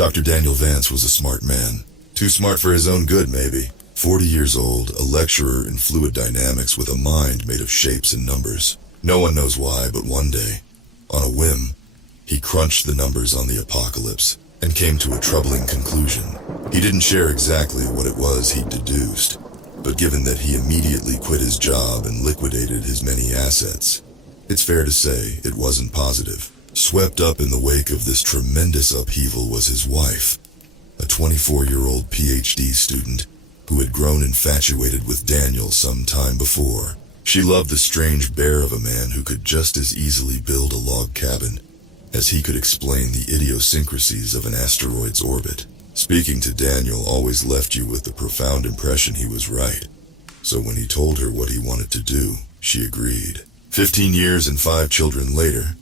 Dr. Daniel Vance was a smart man. Too smart for his own good, maybe. 40 years old, a lecturer in fluid dynamics with a mind made of shapes and numbers. No one knows why, but one day, on a whim, he crunched the numbers on the apocalypse and came to a troubling conclusion. He didn't share exactly what it was he'd deduced, but given that he immediately quit his job and liquidated his many assets, it's fair to say it wasn't positive. Swept up in the wake of this tremendous upheaval was his wife, a 24-year-old PhD student who had grown infatuated with Daniel some time before. She loved the strange bear of a man who could just as easily build a log cabin as he could explain the idiosyncrasies of an asteroid's orbit. Speaking to Daniel always left you with the profound impression he was right. So when he told her what he wanted to do, she agreed. 15 years and 5 children later,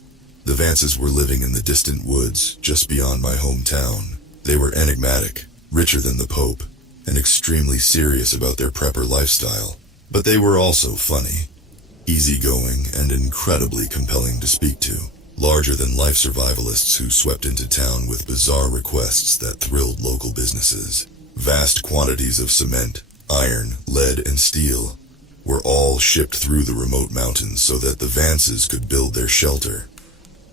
the Vances were living in the distant woods just beyond my hometown. They were enigmatic, richer than the Pope, and extremely serious about their prepper lifestyle. But they were also funny, easygoing, and incredibly compelling to speak to. Larger-than-life survivalists who swept into town with bizarre requests that thrilled local businesses. Vast quantities of cement, iron, lead, and steel were all shipped through the remote mountains so that the Vances could build their shelter.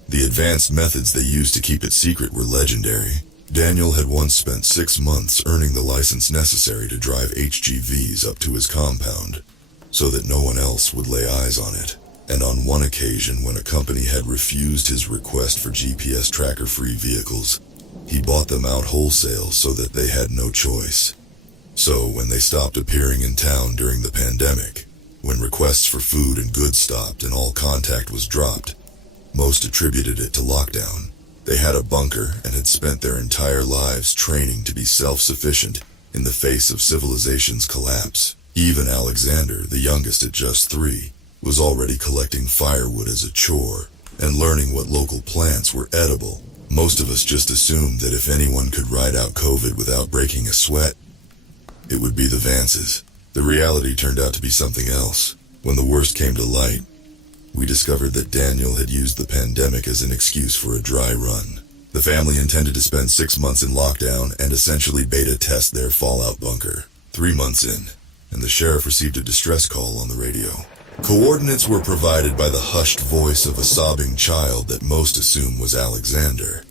The advanced methods they used to keep it secret were legendary. Daniel had once spent 6 months earning the license necessary to drive HGVs up to his compound, so that no one else would lay eyes on it. And on one occasion, when a company had refused his request for GPS tracker-free vehicles, he bought them out wholesale so that they had no choice. So when they stopped appearing in town during the pandemic, when requests for food and goods stopped and all contact was dropped, most attributed it to lockdown. They had a bunker and had spent their entire lives training to be self-sufficient in the face of civilization's collapse. Even Alexander, the youngest at just 3, was already collecting firewood as a chore and learning what local plants were edible. Most of us just assumed that if anyone could ride out COVID without breaking a sweat, it would be the Vances. The reality turned out to be something else. When the worst came to light, we discovered that Daniel had used the pandemic as an excuse for a dry run. The family intended to spend 6 months in lockdown and essentially beta test their fallout bunker. 3 months in, and the sheriff received a distress call on the radio. Coordinates were provided by the hushed voice of a sobbing child that most assume was Alexander,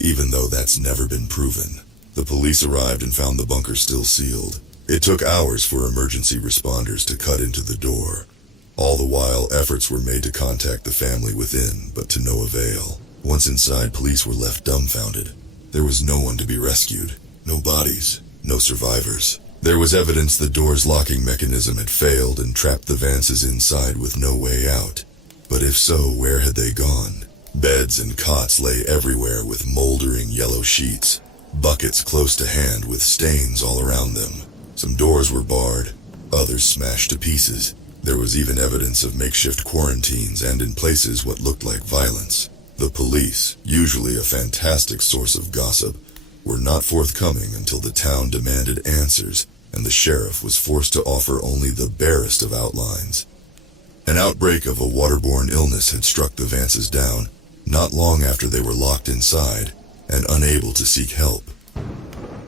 even though that's never been proven. The police arrived and found the bunker still sealed. It took hours for emergency responders to cut into the door. All the while, efforts were made to contact the family within, but to no avail. Once inside, police were left dumbfounded. There was no one to be rescued. No bodies. No survivors. There was evidence the door's locking mechanism had failed and trapped the Vances inside with no way out. But if so, where had they gone? Beds and cots lay everywhere with moldering yellow sheets. Buckets close to hand with stains all around them. Some doors were barred, others smashed to pieces. There was even evidence of makeshift quarantines and in places what looked like violence. The police, usually a fantastic source of gossip, were not forthcoming until the town demanded answers, and the sheriff was forced to offer only the barest of outlines. An outbreak of a waterborne illness had struck the Vances down, not long after they were locked inside and unable to seek help.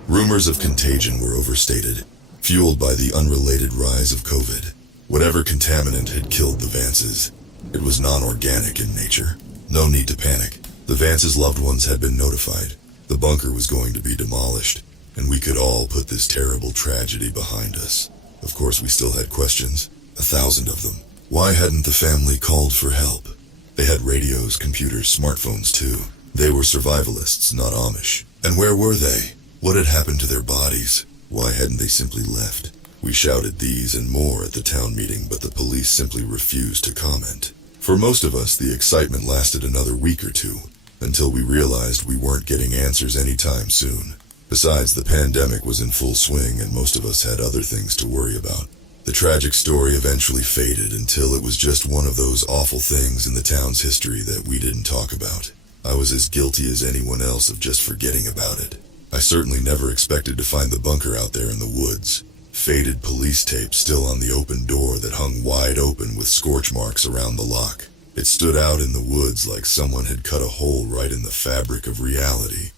Rumors of contagion were overstated, fueled by the unrelated rise of COVID. Whatever contaminant had killed the Vances, it was non-organic in nature. No need to panic. The Vances' loved ones had been notified. The bunker was going to be demolished, and we could all put this terrible tragedy behind us. Of course, we still had questions, 1,000 of them. Why hadn't the family called for help? They had radios, computers, smartphones too. They were survivalists, not Amish. And where were they? What had happened to their bodies? Why hadn't they simply left? We shouted these and more at the town meeting, but the police simply refused to comment. For most of us, the excitement lasted another week or two, until we realized we weren't getting answers anytime soon. Besides, the pandemic was in full swing and most of us had other things to worry about. The tragic story eventually faded until it was just one of those awful things in the town's history that we didn't talk about. I was as guilty as anyone else of just forgetting about it. I certainly never expected to find the bunker out there in the woods. Faded police tape still on the open door that hung wide open with scorch marks around the lock. It stood out in the woods like someone had cut a hole right in the fabric of reality.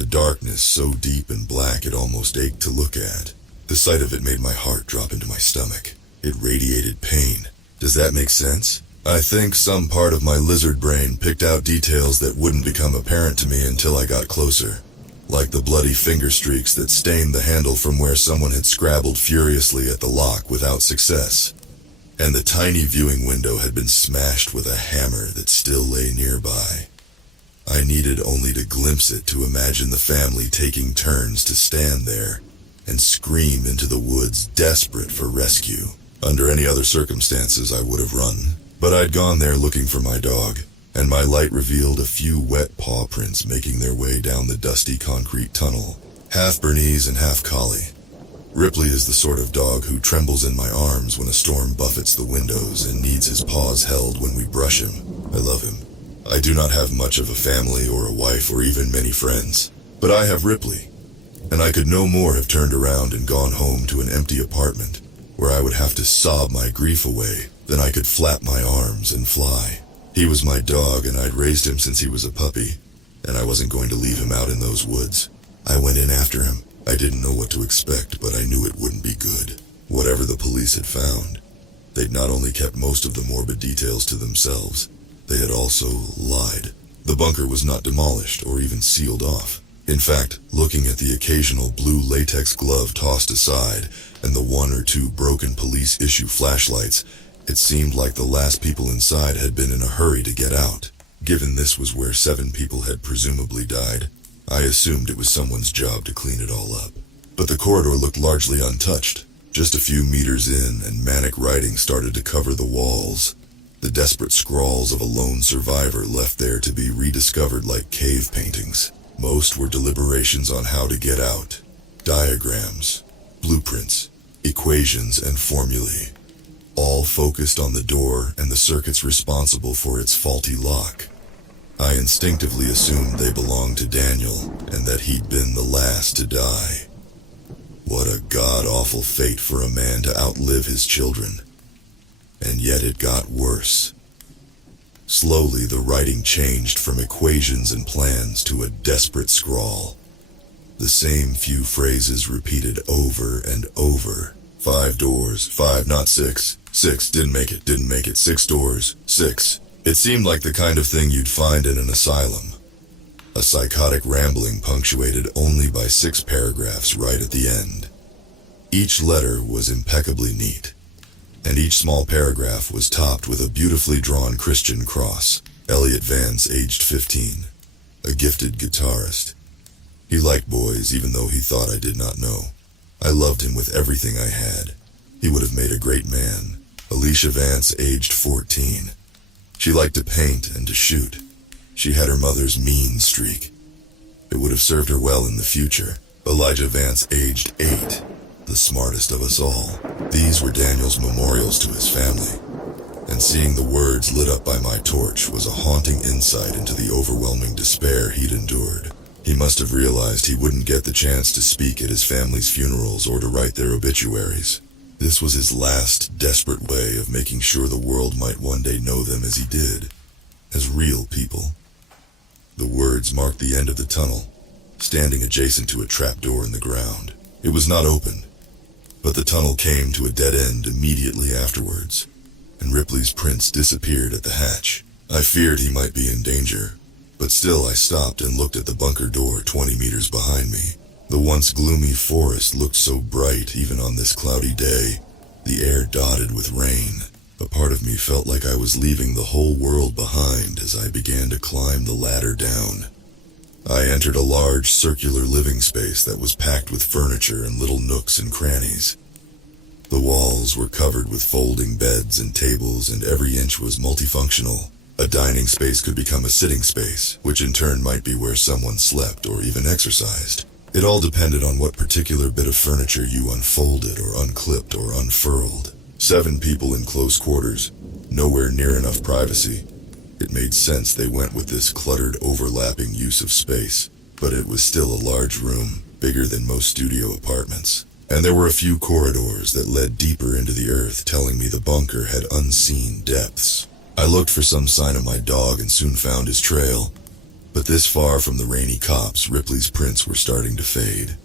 The darkness so deep and black it almost ached to look at. The sight of it made my heart drop into my stomach. It radiated pain. Does that make sense? I think some part of my lizard brain picked out details that wouldn't become apparent to me until I got closer. Like the bloody finger streaks that stained the handle from where someone had scrabbled furiously at the lock without success. And the tiny viewing window had been smashed with a hammer that still lay nearby. I needed only to glimpse it to imagine the family taking turns to stand there and scream into the woods, desperate for rescue. Under any other circumstances, I would have run, but I'd gone there looking for my dog, and my light revealed a few wet paw prints making their way down the dusty concrete tunnel, half Bernese and half collie. Ripley is the sort of dog who trembles in my arms when a storm buffets the windows and needs his paws held when we brush him. I love him. I do not have much of a family or a wife or even many friends, but I have Ripley, and I could no more have turned around and gone home to an empty apartment where I would have to sob my grief away than I could flap my arms and fly. He was my dog, and I'd raised him since he was a puppy, and I wasn't going to leave him out in those woods. I went in after him. I didn't know what to expect, but I knew it wouldn't be good. Whatever the police had found, they'd not only kept most of the morbid details to themselves, they had also lied. The bunker was not demolished or even sealed off. In fact, looking at the occasional blue latex glove tossed aside and the one or two broken police-issue flashlights, it seemed like the last people inside had been in a hurry to get out. Given this was where 7 people had presumably died, I assumed it was someone's job to clean it all up. But the corridor looked largely untouched. Just a few meters in, and manic writing started to cover the walls. The desperate scrawls of a lone survivor left there to be rediscovered like cave paintings. Most were deliberations on how to get out. Diagrams, blueprints, equations, and formulae. All focused on the door and the circuits responsible for its faulty lock. I instinctively assumed they belonged to Daniel, and that he'd been the last to die. What a god-awful fate for a man to outlive his children. And yet it got worse. Slowly the writing changed from equations and plans to a desperate scrawl. The same few phrases repeated over and over. 5 doors, 5 not 6. 6, didn't make it, 6 doors, 6. It seemed like the kind of thing you'd find in an asylum. A psychotic rambling punctuated only by 6 paragraphs right at the end. Each letter was impeccably neat, and each small paragraph was topped with a beautifully drawn Christian cross. Elliot Vance, aged 15, a gifted guitarist. He liked boys even though he thought I did not know. I loved him with everything I had. He would have made a great man. Alicia Vance, aged 14. She liked to paint and to shoot. She had her mother's mean streak. It would have served her well in the future. Elijah Vance, aged 8. The smartest of us all. These were Daniel's memorials to his family, and seeing the words lit up by my torch was a haunting insight into the overwhelming despair he'd endured. He must have realized he wouldn't get the chance to speak at his family's funerals or to write their obituaries. This was his last, desperate way of making sure the world might one day know them as he did, as real people. The words marked the end of the tunnel, standing adjacent to a trapdoor in the ground. It was not open, but the tunnel came to a dead end immediately afterwards, and Ripley's prints disappeared at the hatch. I feared he might be in danger, but still I stopped and looked at the bunker door 20 meters behind me. The once gloomy forest looked so bright even on this cloudy day, the air dotted with rain. A part of me felt like I was leaving the whole world behind as I began to climb the ladder down. I entered a large circular living space that was packed with furniture and little nooks and crannies. The walls were covered with folding beds and tables, and every inch was multifunctional. A dining space could become a sitting space, which in turn might be where someone slept or even exercised. It all depended on what particular bit of furniture you unfolded or unclipped or unfurled. 7 people in close quarters, nowhere near enough privacy. It made sense they went with this cluttered, overlapping use of space, but it was still a large room, bigger than most studio apartments. And there were a few corridors that led deeper into the earth, telling me the bunker had unseen depths. I looked for some sign of my dog and soon found his trail. But this far from the rainy cops, Ripley's prints were starting to fade.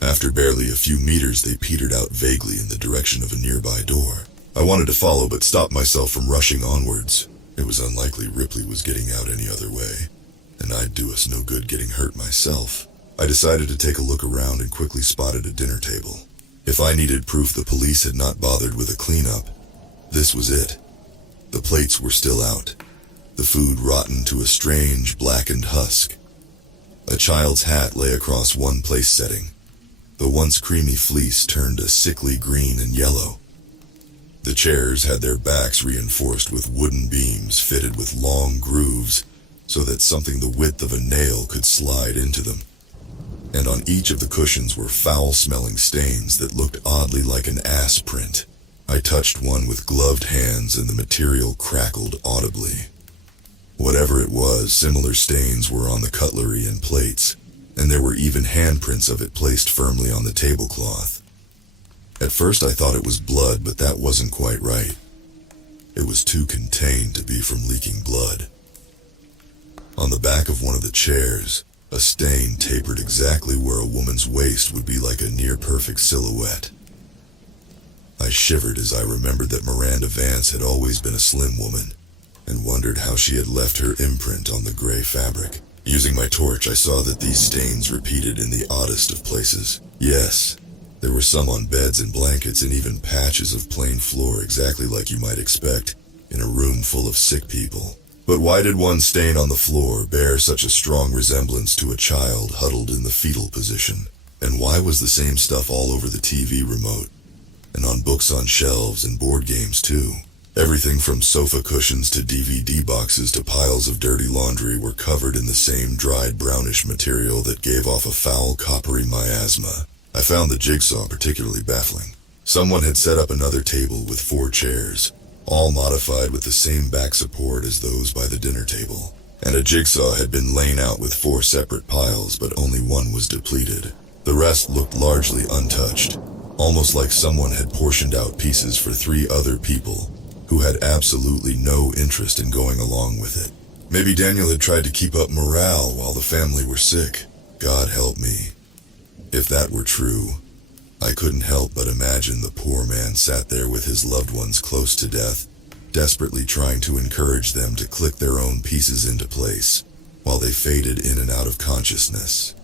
After barely a few meters, they petered out vaguely in the direction of a nearby door. I wanted to follow, but stopped myself from rushing onwards. It was unlikely Ripley was getting out any other way, and I'd do us no good getting hurt myself. I decided to take a look around and quickly spotted a dinner table. If I needed proof the police had not bothered with a cleanup, this was it. The plates were still out, the food rotten to a strange, blackened husk. A child's hat lay across one place setting. The once creamy fleece turned a sickly green and yellow. The chairs had their backs reinforced with wooden beams fitted with long grooves so that something the width of a nail could slide into them. And on each of the cushions were foul-smelling stains that looked oddly like an ass print. I touched one with gloved hands and the material crackled audibly. Whatever it was, similar stains were on the cutlery and plates, and there were even handprints of it placed firmly on the tablecloth. At first I thought it was blood, but that wasn't quite right. It was too contained to be from leaking blood. On the back of one of the chairs, a stain tapered exactly where a woman's waist would be like a near-perfect silhouette. I shivered as I remembered that Miranda Vance had always been a slim woman, and wondered how she had left her imprint on the gray fabric. Using my torch, I saw that these stains repeated in the oddest of places. Yes, there were some on beds and blankets and even patches of plain floor, exactly like you might expect in a room full of sick people. But why did one stain on the floor bear such a strong resemblance to a child huddled in the fetal position? And why was the same stuff all over the TV remote? And on books on shelves and board games too? Everything from sofa cushions to DVD boxes to piles of dirty laundry were covered in the same dried brownish material that gave off a foul coppery miasma. I found the jigsaw particularly baffling. Someone had set up another table with 4 chairs, all modified with the same back support as those by the dinner table. And a jigsaw had been laid out with 4 separate piles, but only one was depleted. The rest looked largely untouched, almost like someone had portioned out pieces for 3 other people who had absolutely no interest in going along with it. Maybe Daniel had tried to keep up morale while the family were sick. God help me. If that were true, I couldn't help but imagine the poor man sat there with his loved ones close to death, desperately trying to encourage them to click their own pieces into place, while they faded in and out of consciousness.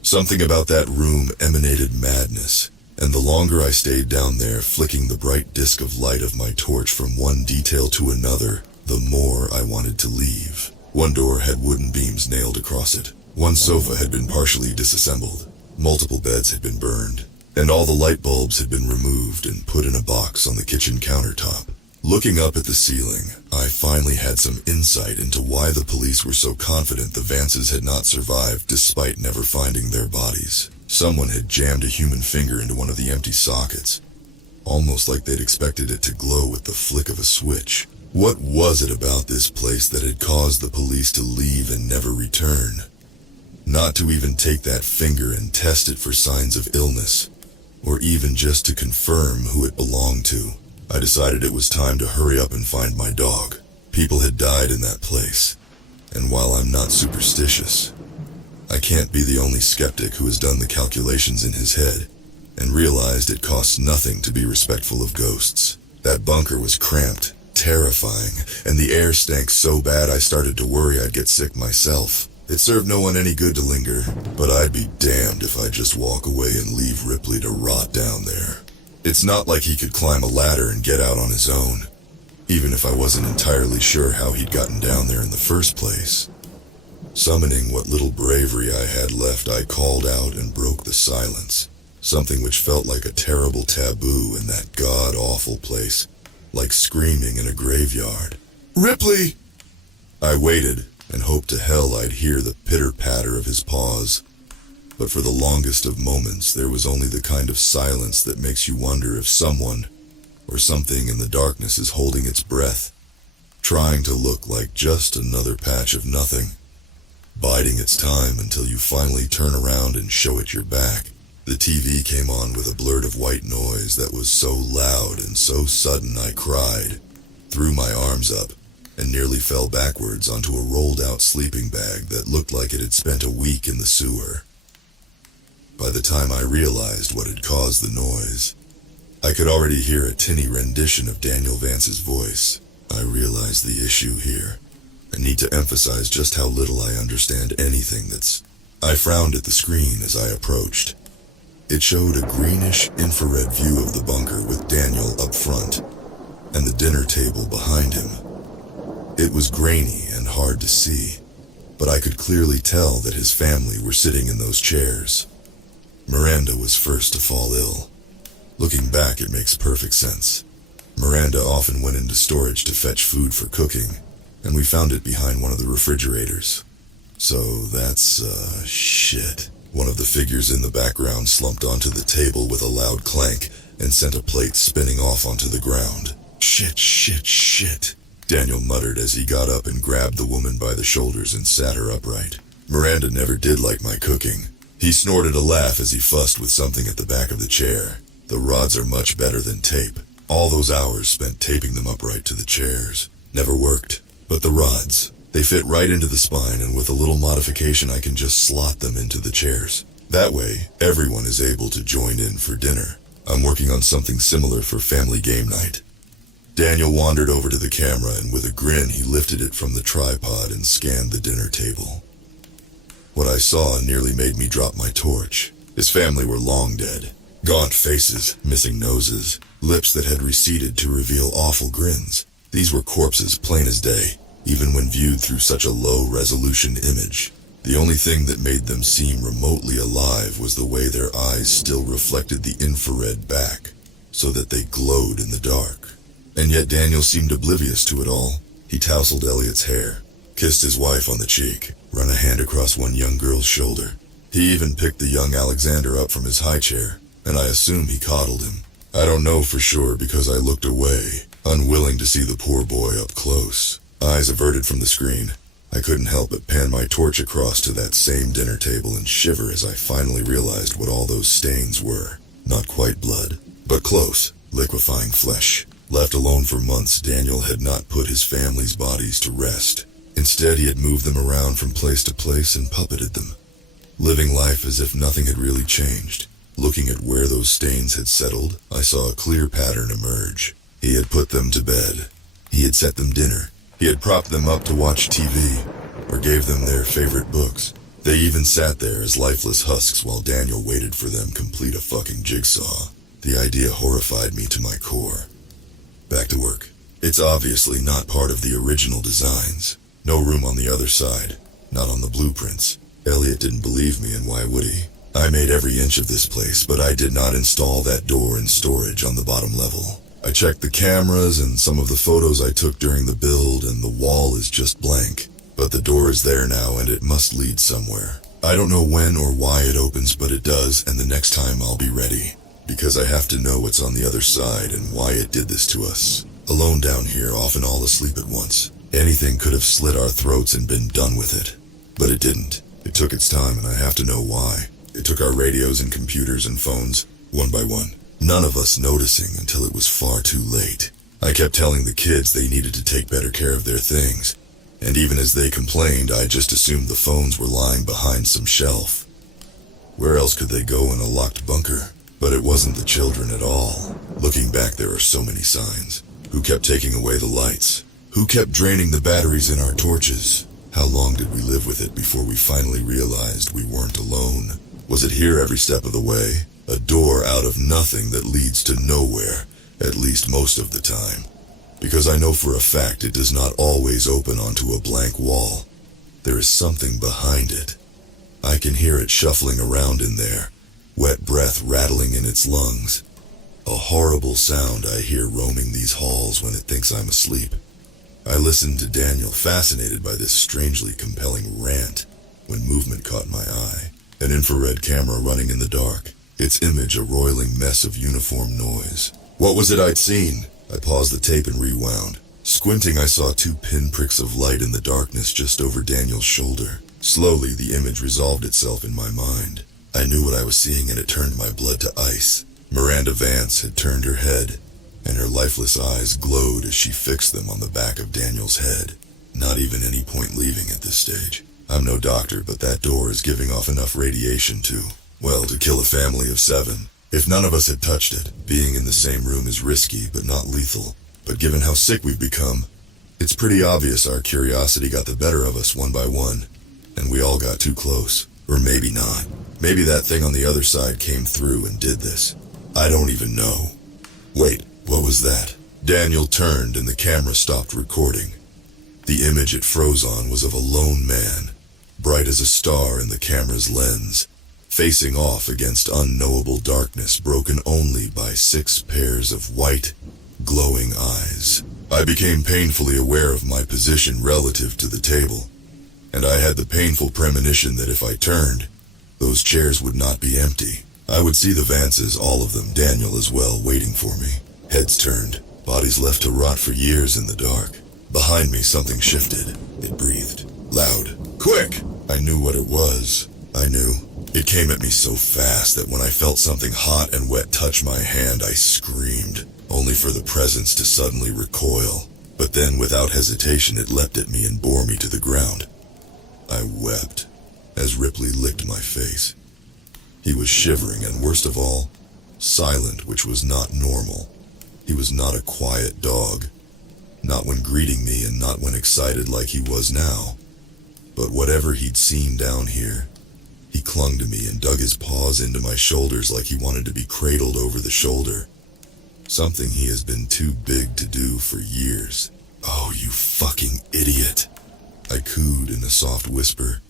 Something about that room emanated madness, and the longer I stayed down there, flicking the bright disk of light of my torch from one detail to another, the more I wanted to leave. One door had wooden beams nailed across it. One sofa had been partially disassembled. Multiple beds had been burned, and all the light bulbs had been removed and put in a box on the kitchen countertop. Looking up at the ceiling, I finally had some insight into why the police were so confident the Vances had not survived despite never finding their bodies. Someone had jammed a human finger into one of the empty sockets, almost like they'd expected it to glow with the flick of a switch. What was it about this place that had caused the police to leave and never return? Not to even take that finger and test it for signs of illness, or even just to confirm who it belonged to. I decided it was time to hurry up and find my dog. People had died in that place, and while I'm not superstitious, I can't be the only skeptic who has done the calculations in his head and realized it costs nothing to be respectful of ghosts. That bunker was cramped, terrifying, and the air stank so bad I started to worry I'd get sick myself. It served no one any good to linger, but I'd be damned if I'd just walk away and leave Ripley to rot down there. It's not like he could climb a ladder and get out on his own, even if I wasn't entirely sure how he'd gotten down there in the first place. Summoning what little bravery I had left, I called out and broke the silence, something which felt like a terrible taboo in that god-awful place, like screaming in a graveyard. "Ripley!" I waited and hoped to hell I'd hear the pitter-patter of his paws, but for the longest of moments there was only the kind of silence that makes you wonder if someone or something in the darkness is holding its breath, trying to look like just another patch of nothing, biding its time until you finally turn around and show it your back. The TV came on with a blurt of white noise that was so loud and so sudden I cried, threw my arms up, and nearly fell backwards onto a rolled-out sleeping bag that looked like it had spent a week in the sewer. By the time I realized what had caused the noise, I could already hear a tinny rendition of Daniel Vance's voice. I realized the issue here. I need to emphasize just how little I understand anything that's... I frowned at the screen as I approached. It showed a greenish infrared view of the bunker with Daniel up front, and the dinner table behind him. It was grainy and hard to see, but I could clearly tell that his family were sitting in those chairs. Miranda was first to fall ill. Looking back, it makes perfect sense. Miranda often went into storage to fetch food for cooking, and we found it behind one of the refrigerators. So that's, shit. One of the figures in the background slumped onto the table with a loud clank and sent a plate spinning off onto the ground. Shit. Daniel muttered as he got up and grabbed the woman by the shoulders and sat her upright. Miranda never did like my cooking. He snorted a laugh as he fussed with something at the back of the chair. The rods are much better than tape. All those hours spent taping them upright to the chairs never worked. But the rods, they fit right into the spine, and with a little modification I can just slot them into the chairs. That way, everyone is able to join in for dinner. I'm working on something similar for family game night. Daniel wandered over to the camera, and with a grin he lifted it from the tripod and scanned the dinner table. What I saw nearly made me drop my torch. His family were long dead. Gaunt faces, missing noses, lips that had receded to reveal awful grins. These were corpses plain as day, even when viewed through such a low-resolution image. The only thing that made them seem remotely alive was the way their eyes still reflected the infrared back, so that they glowed in the dark. And yet Daniel seemed oblivious to it all. He tousled Elliot's hair, kissed his wife on the cheek, run a hand across one young girl's shoulder. He even picked the young Alexander up from his high chair, and I assume he coddled him. I don't know for sure because I looked away, unwilling to see the poor boy up close. Eyes averted from the screen, I couldn't help but pan my torch across to that same dinner table and shiver as I finally realized what all those stains were. Not quite blood, but close, liquefying flesh. Left alone for months, Daniel had not put his family's bodies to rest. Instead, he had moved them around from place to place and puppeted them, living life as if nothing had really changed. Looking at where those stains had settled, I saw a clear pattern emerge. He had put them to bed. He had set them dinner. He had propped them up to watch TV, or gave them their favorite books. They even sat there as lifeless husks while Daniel waited for them complete a fucking jigsaw. The idea horrified me to my core. Back to work. It's obviously not part of the original designs. No room on the other side. Not on the blueprints. Elliot didn't believe me, and why would he? I made every inch of this place, but I did not install that door in storage on the bottom level. I checked the cameras and some of the photos I took during the build, and the wall is just blank. But the door is there now, and it must lead somewhere. I don't know when or why it opens, but it does, and the next time I'll be ready. Because I have to know what's on the other side and why it did this to us. Alone down here, often all asleep at once. Anything could have slit our throats and been done with it. But it didn't. It took its time, and I have to know why. It took our radios and computers and phones, one by one. None of us noticing until it was far too late. I kept telling the kids they needed to take better care of their things. And even as they complained, I just assumed the phones were lying behind some shelf. Where else could they go in a locked bunker? But it wasn't the children at all. Looking back, there are so many signs. Who kept taking away the lights? Who kept draining the batteries in our torches? How long did we live with it before we finally realized we weren't alone? Was it here every step of the way? A door out of nothing that leads to nowhere, at least most of the time. Because I know for a fact it does not always open onto a blank wall. There is something behind it. I can hear it shuffling around in there. Wet breath rattling in its lungs. A horrible sound I hear roaming these halls when it thinks I'm asleep. I listened to Daniel, fascinated by this strangely compelling rant, when movement caught my eye. An infrared camera running in the dark, its image a roiling mess of uniform noise. What was it I'd seen? I paused the tape and rewound. Squinting, I saw two pinpricks of light in the darkness just over Daniel's shoulder. Slowly, the image resolved itself in my mind. I knew what I was seeing, and it turned my blood to ice. Miranda Vance had turned her head, and her lifeless eyes glowed as she fixed them on the back of Daniel's head. Not even any point leaving at this stage. I'm no doctor, but that door is giving off enough radiation to kill a family of 7. If none of us had touched it, being in the same room is risky but not lethal. But given how sick we've become, it's pretty obvious our curiosity got the better of us one by one, and we all got too close. Or maybe not. Maybe that thing on the other side came through and did this. I don't even know. Wait, what was that? Daniel turned and the camera stopped recording. The image it froze on was of a lone man, bright as a star in the camera's lens, facing off against unknowable darkness broken only by 6 pairs of white, glowing eyes. I became painfully aware of my position relative to the table, and I had the painful premonition that if I turned, those chairs would not be empty. I would see the Vances, all of them, Daniel as well, waiting for me. Heads turned, bodies left to rot for years in the dark. Behind me, something shifted. It breathed. Loud. Quick! I knew what it was. I knew. It came at me so fast that when I felt something hot and wet touch my hand, I screamed, only for the presence to suddenly recoil. But then, without hesitation, it leapt at me and bore me to the ground. I wept as Ripley licked my face. He was shivering and, worst of all, silent, which was not normal. He was not a quiet dog. Not when greeting me and not when excited like he was now. But whatever he'd seen down here, he clung to me and dug his paws into my shoulders like he wanted to be cradled over the shoulder. Something he has been too big to do for years. Oh, you fucking idiot. I cooed in a soft whisper,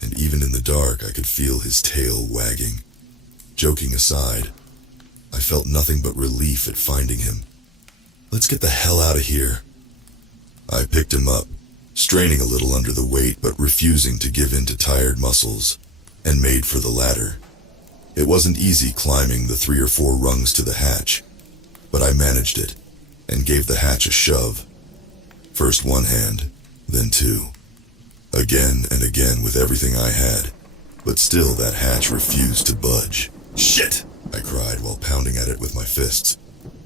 and even in the dark I could feel his tail wagging. Joking aside, I felt nothing but relief at finding him. Let's get the hell out of here. I picked him up, straining a little under the weight but refusing to give in to tired muscles, and made for the ladder. It wasn't easy climbing the 3 or 4 rungs to the hatch, but I managed it, and gave the hatch a shove. First one hand, then 2. Again and again with everything I had, but still that hatch refused to budge. Shit! I cried while pounding at it with my fists,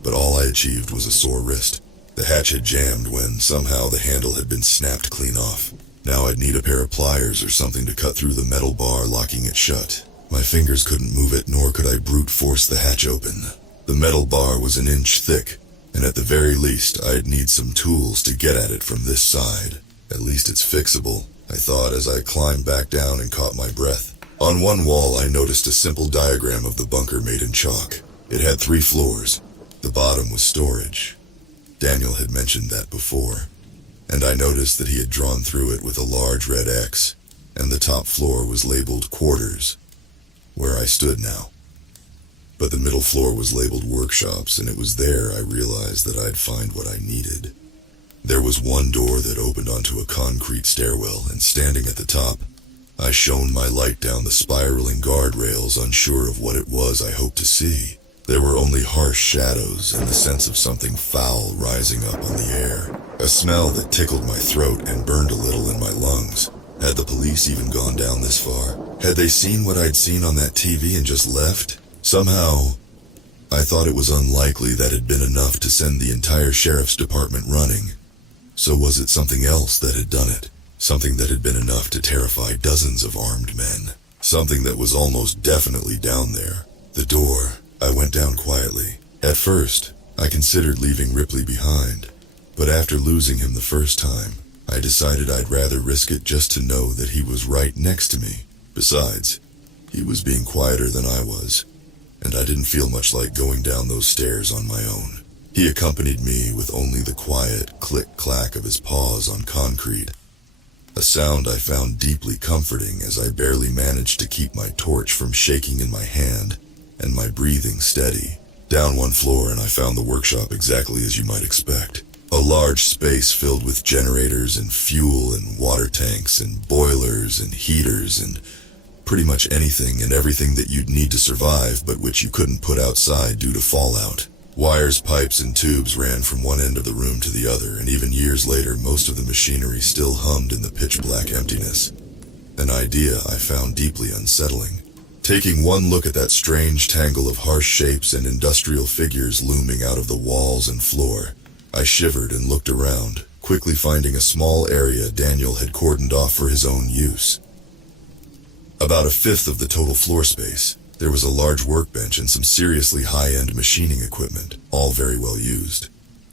but all I achieved was a sore wrist. The hatch had jammed when somehow the handle had been snapped clean off. Now I'd need a pair of pliers or something to cut through the metal bar locking it shut. My fingers couldn't move it, nor could I brute force the hatch open. The metal bar was an inch thick, and at the very least I'd need some tools to get at it from this side. At least it's fixable, I thought as I climbed back down and caught my breath. On one wall I noticed a simple diagram of the bunker made in chalk. It had 3 floors. The bottom was storage. Daniel had mentioned that before, and I noticed that he had drawn through it with a large red X, and the top floor was labeled quarters, where I stood now. But the middle floor was labeled workshops, and it was there I realized that I'd find what I needed. There was one door that opened onto a concrete stairwell, and standing at the top, I shone my light down the spiraling guardrails, unsure of what it was I hoped to see. There were only harsh shadows and the sense of something foul rising up on the air. A smell that tickled my throat and burned a little in my lungs. Had the police even gone down this far? Had they seen what I'd seen on that TV and just left? Somehow, I thought it was unlikely that had been enough to send the entire sheriff's department running. So was it something else that had done it? Something that had been enough to terrify dozens of armed men? Something that was almost definitely down there. The door. I went down quietly. At first, I considered leaving Ripley behind, but after losing him the first time, I decided I'd rather risk it just to know that he was right next to me. Besides, he was being quieter than I was, and I didn't feel much like going down those stairs on my own. He accompanied me with only the quiet click-clack of his paws on concrete, a sound I found deeply comforting as I barely managed to keep my torch from shaking in my hand and my breathing steady. Down 1 floor and I found the workshop exactly as you might expect. A large space filled with generators and fuel and water tanks and boilers and heaters and pretty much anything and everything that you'd need to survive but which you couldn't put outside due to fallout. Wires, pipes, and tubes ran from one end of the room to the other, and even years later most of the machinery still hummed in the pitch-black emptiness. An idea I found deeply unsettling. Taking one look at that strange tangle of harsh shapes and industrial figures looming out of the walls and floor, I shivered and looked around, quickly finding a small area Daniel had cordoned off for his own use. About a fifth of the total floor space, there was a large workbench and some seriously high-end machining equipment, all very well used.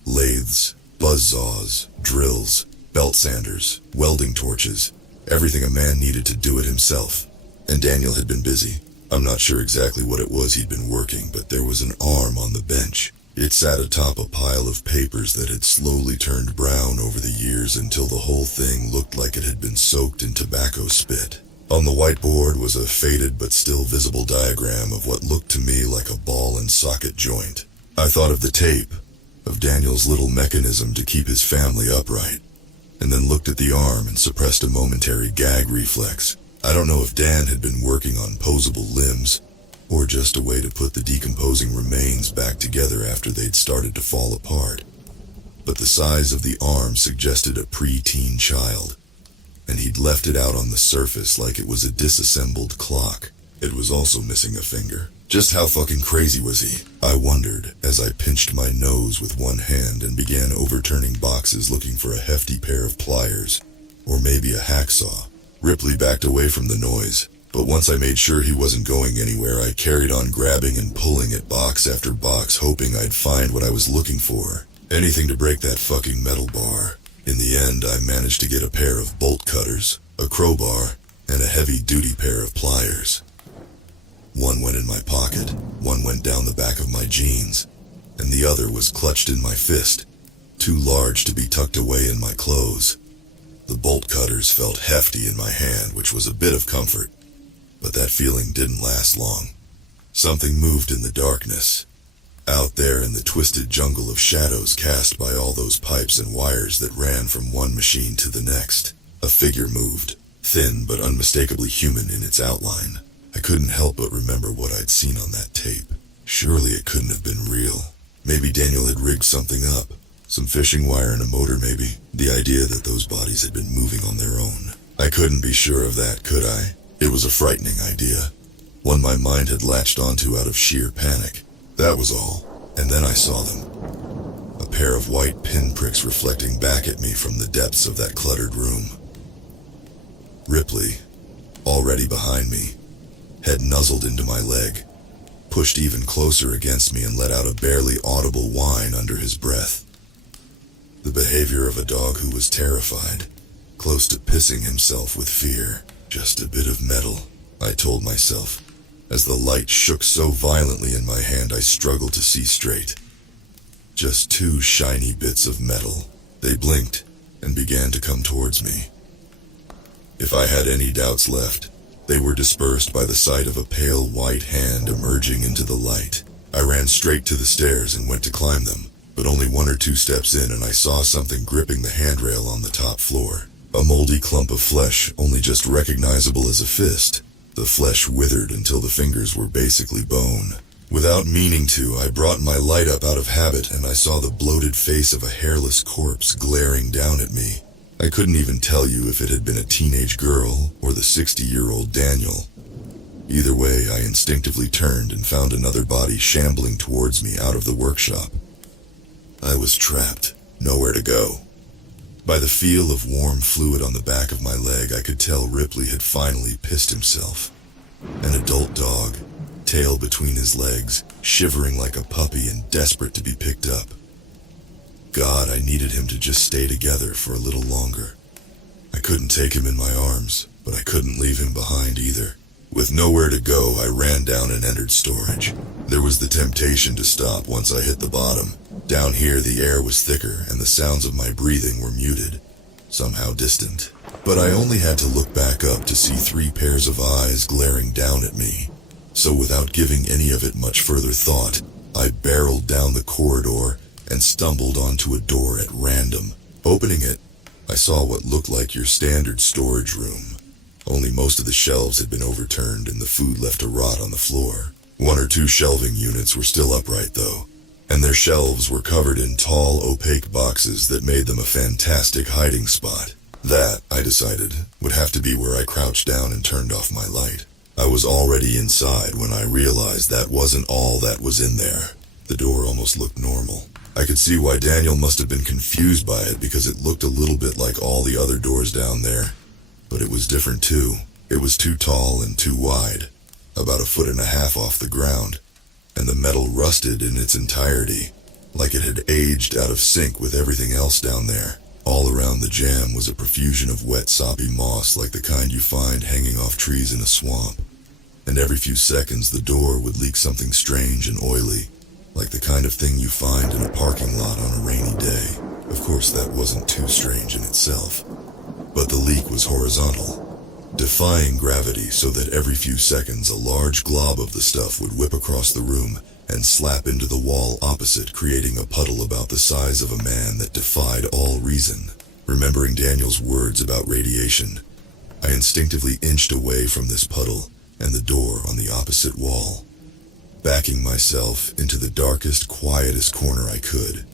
Lathes, buzzsaws, drills, belt sanders, welding torches, everything a man needed to do it himself. And Daniel had been busy. I'm not sure exactly what it was he'd been working, but there was an arm on the bench. It sat atop a pile of papers that had slowly turned brown over the years until the whole thing looked like it had been soaked in tobacco spit. On the whiteboard was a faded but still visible diagram of what looked to me like a ball and socket joint. I thought of the tape, of Daniel's little mechanism to keep his family upright, and then looked at the arm and suppressed a momentary gag reflex. I don't know if Dan had been working on posable limbs, or just a way to put the decomposing remains back together after they'd started to fall apart. But the size of the arm suggested a pre-teen child, and he'd left it out on the surface like it was a disassembled clock. It was also missing a finger. Just how fucking crazy was he? I wondered as I pinched my nose with one hand and began overturning boxes looking for a hefty pair of pliers, or maybe a hacksaw. Ripley backed away from the noise, but once I made sure he wasn't going anywhere, I carried on grabbing and pulling at box after box, hoping I'd find what I was looking for. Anything to break that fucking metal bar. In the end, I managed to get a pair of bolt cutters, a crowbar, and a heavy-duty pair of pliers. One went in my pocket, one went down the back of my jeans, and the other was clutched in my fist, too large to be tucked away in my clothes. The bolt cutters felt hefty in my hand, which was a bit of comfort, but that feeling didn't last long. Something moved in the darkness. Out there in the twisted jungle of shadows cast by all those pipes and wires that ran from one machine to the next, a figure moved, thin but unmistakably human in its outline. I couldn't help but remember what I'd seen on that tape. Surely it couldn't have been real. Maybe Daniel had rigged something up. Some fishing wire and a motor maybe. The idea that those bodies had been moving on their own. I couldn't be sure of that, could I? It was a frightening idea. One my mind had latched onto out of sheer panic. That was all. And then I saw them. A pair of white pinpricks reflecting back at me from the depths of that cluttered room. Ripley, already behind me, had nuzzled into my leg, pushed even closer against me and let out a barely audible whine under his breath. The behavior of a dog who was terrified, close to pissing himself with fear. Just a bit of metal, I told myself. As the light shook so violently in my hand, I struggled to see straight. Just two shiny bits of metal. They blinked and began to come towards me. If I had any doubts left, they were dispersed by the sight of a pale white hand emerging into the light. I ran straight to the stairs and went to climb them, but only 1 or 2 steps in and I saw something gripping the handrail on the top floor. A moldy clump of flesh, only just recognizable as a fist. The flesh withered until the fingers were basically bone. Without meaning to, I brought my light up out of habit and I saw the bloated face of a hairless corpse glaring down at me. I couldn't even tell you if it had been a teenage girl or the 60-year-old Daniel. Either way, I instinctively turned and found another body shambling towards me out of the workshop. I was trapped, nowhere to go. By the feel of warm fluid on the back of my leg, I could tell Ripley had finally pissed himself. An adult dog, tail between his legs, shivering like a puppy and desperate to be picked up. God, I needed him to just stay together for a little longer. I couldn't take him in my arms, but I couldn't leave him behind either. With nowhere to go, I ran down and entered storage. There was the temptation to stop once I hit the bottom. Down here, the air was thicker and the sounds of my breathing were muted, somehow distant. But I only had to look back up to see 3 pairs of eyes glaring down at me. So without giving any of it much further thought, I barreled down the corridor and stumbled onto a door at random. Opening it, I saw what looked like your standard storage room. Only most of the shelves had been overturned and the food left to rot on the floor. 1 or 2 shelving units were still upright though, and their shelves were covered in tall, opaque boxes that made them a fantastic hiding spot. That, I decided, would have to be where I crouched down and turned off my light. I was already inside when I realized that wasn't all that was in there. The door almost looked normal. I could see why Daniel must have been confused by it because it looked a little bit like all the other doors down there. But it was different too. It was too tall and too wide, about 1.5 feet off the ground, and the metal rusted in its entirety, like it had aged out of sync with everything else down there. All around the jam was a profusion of wet, soppy moss like the kind you find hanging off trees in a swamp. And every few seconds the door would leak something strange and oily, like the kind of thing you find in a parking lot on a rainy day. Of course, that wasn't too strange in itself. But the leak was horizontal, defying gravity, so that every few seconds a large glob of the stuff would whip across the room and slap into the wall opposite, creating a puddle about the size of a man that defied all reason. Remembering Daniel's words about radiation, I instinctively inched away from this puddle and the door on the opposite wall, backing myself into the darkest, quietest corner I could,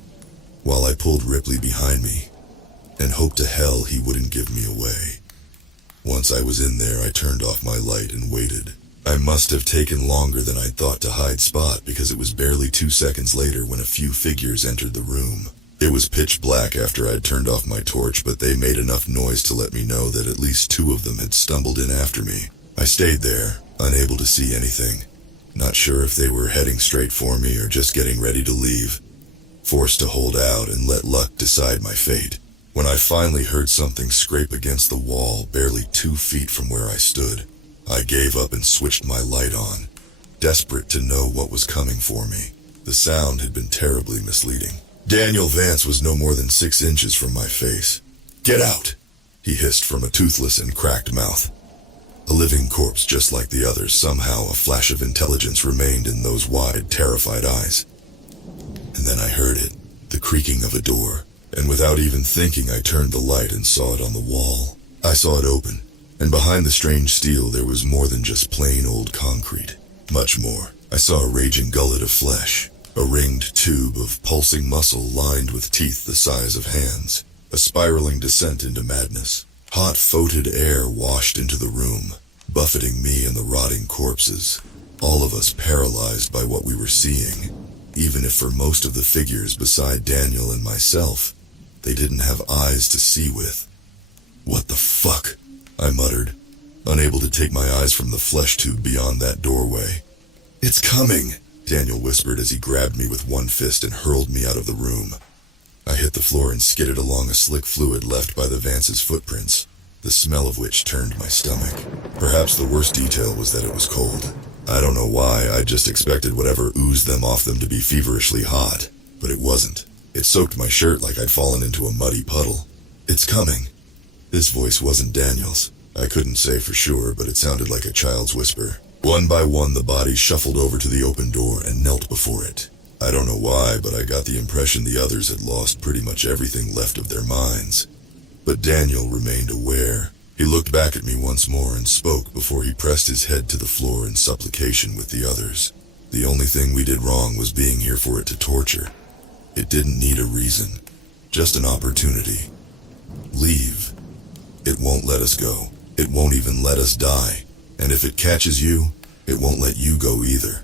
while I pulled Ripley behind me and hoped to hell he wouldn't give me away. Once I was in there, I turned off my light and waited. I must have taken longer than I'd thought to hide Spot, because it was barely 2 seconds later when a few figures entered the room. It was pitch black after I'd turned off my torch, but they made enough noise to let me know that at least 2 of them had stumbled in after me. I stayed there, unable to see anything, not sure if they were heading straight for me or just getting ready to leave, forced to hold out and let luck decide my fate. When I finally heard something scrape against the wall barely 2 feet from where I stood, I gave up and switched my light on, desperate to know what was coming for me. The sound had been terribly misleading. Daniel Vance was no more than 6 inches from my face. "Get out!" he hissed from a toothless and cracked mouth. A living corpse just like the others, somehow a flash of intelligence remained in those wide, terrified eyes. And then I heard it, the creaking of a door, and without even thinking I turned the light and saw it on the wall. I saw it open, and behind the strange steel there was more than just plain old concrete. Much more. I saw a raging gullet of flesh, a ringed tube of pulsing muscle lined with teeth the size of hands, a spiraling descent into madness. Hot, foetid air washed into the room, buffeting me and the rotting corpses, all of us paralyzed by what we were seeing, even if for most of the figures beside Daniel and myself, they didn't have eyes to see with. "What the fuck?" I muttered, unable to take my eyes from the flesh tube beyond that doorway. "It's coming," Daniel whispered as he grabbed me with one fist and hurled me out of the room. I hit the floor and skidded along a slick fluid left by the Vance's footprints, the smell of which turned my stomach. Perhaps the worst detail was that it was cold. I don't know why, I just expected whatever oozed them off them to be feverishly hot, but it wasn't. It soaked my shirt like I'd fallen into a muddy puddle. "It's coming." This voice wasn't Daniel's. I couldn't say for sure, but it sounded like a child's whisper. One by one, the bodies shuffled over to the open door and knelt before it. I don't know why, but I got the impression the others had lost pretty much everything left of their minds. But Daniel remained aware. He looked back at me once more and spoke before he pressed his head to the floor in supplication with the others. The only thing we did wrong was being here for it to torture. It didn't need a reason, just an opportunity. Leave. It won't let us go. It won't even let us die. And if it catches you, it won't let you go either.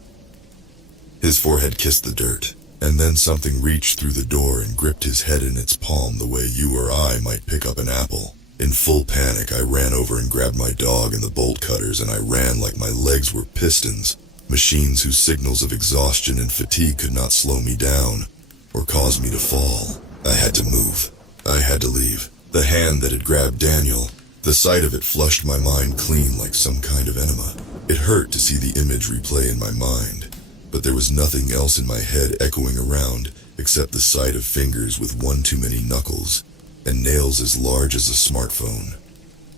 His forehead kissed the dirt, and then something reached through the door and gripped his head in its palm the way you or I might pick up an apple. In full panic, I ran over and grabbed my dog and the bolt cutters, and I ran like my legs were pistons, machines whose signals of exhaustion and fatigue could not slow me down or cause me to fall. I had to move. I had to leave. The hand that had grabbed Daniel, the sight of it flushed my mind clean like some kind of enema. It hurt to see the image replay in my mind, but there was nothing else in my head echoing around except the sight of fingers with one too many knuckles and nails as large as a smartphone.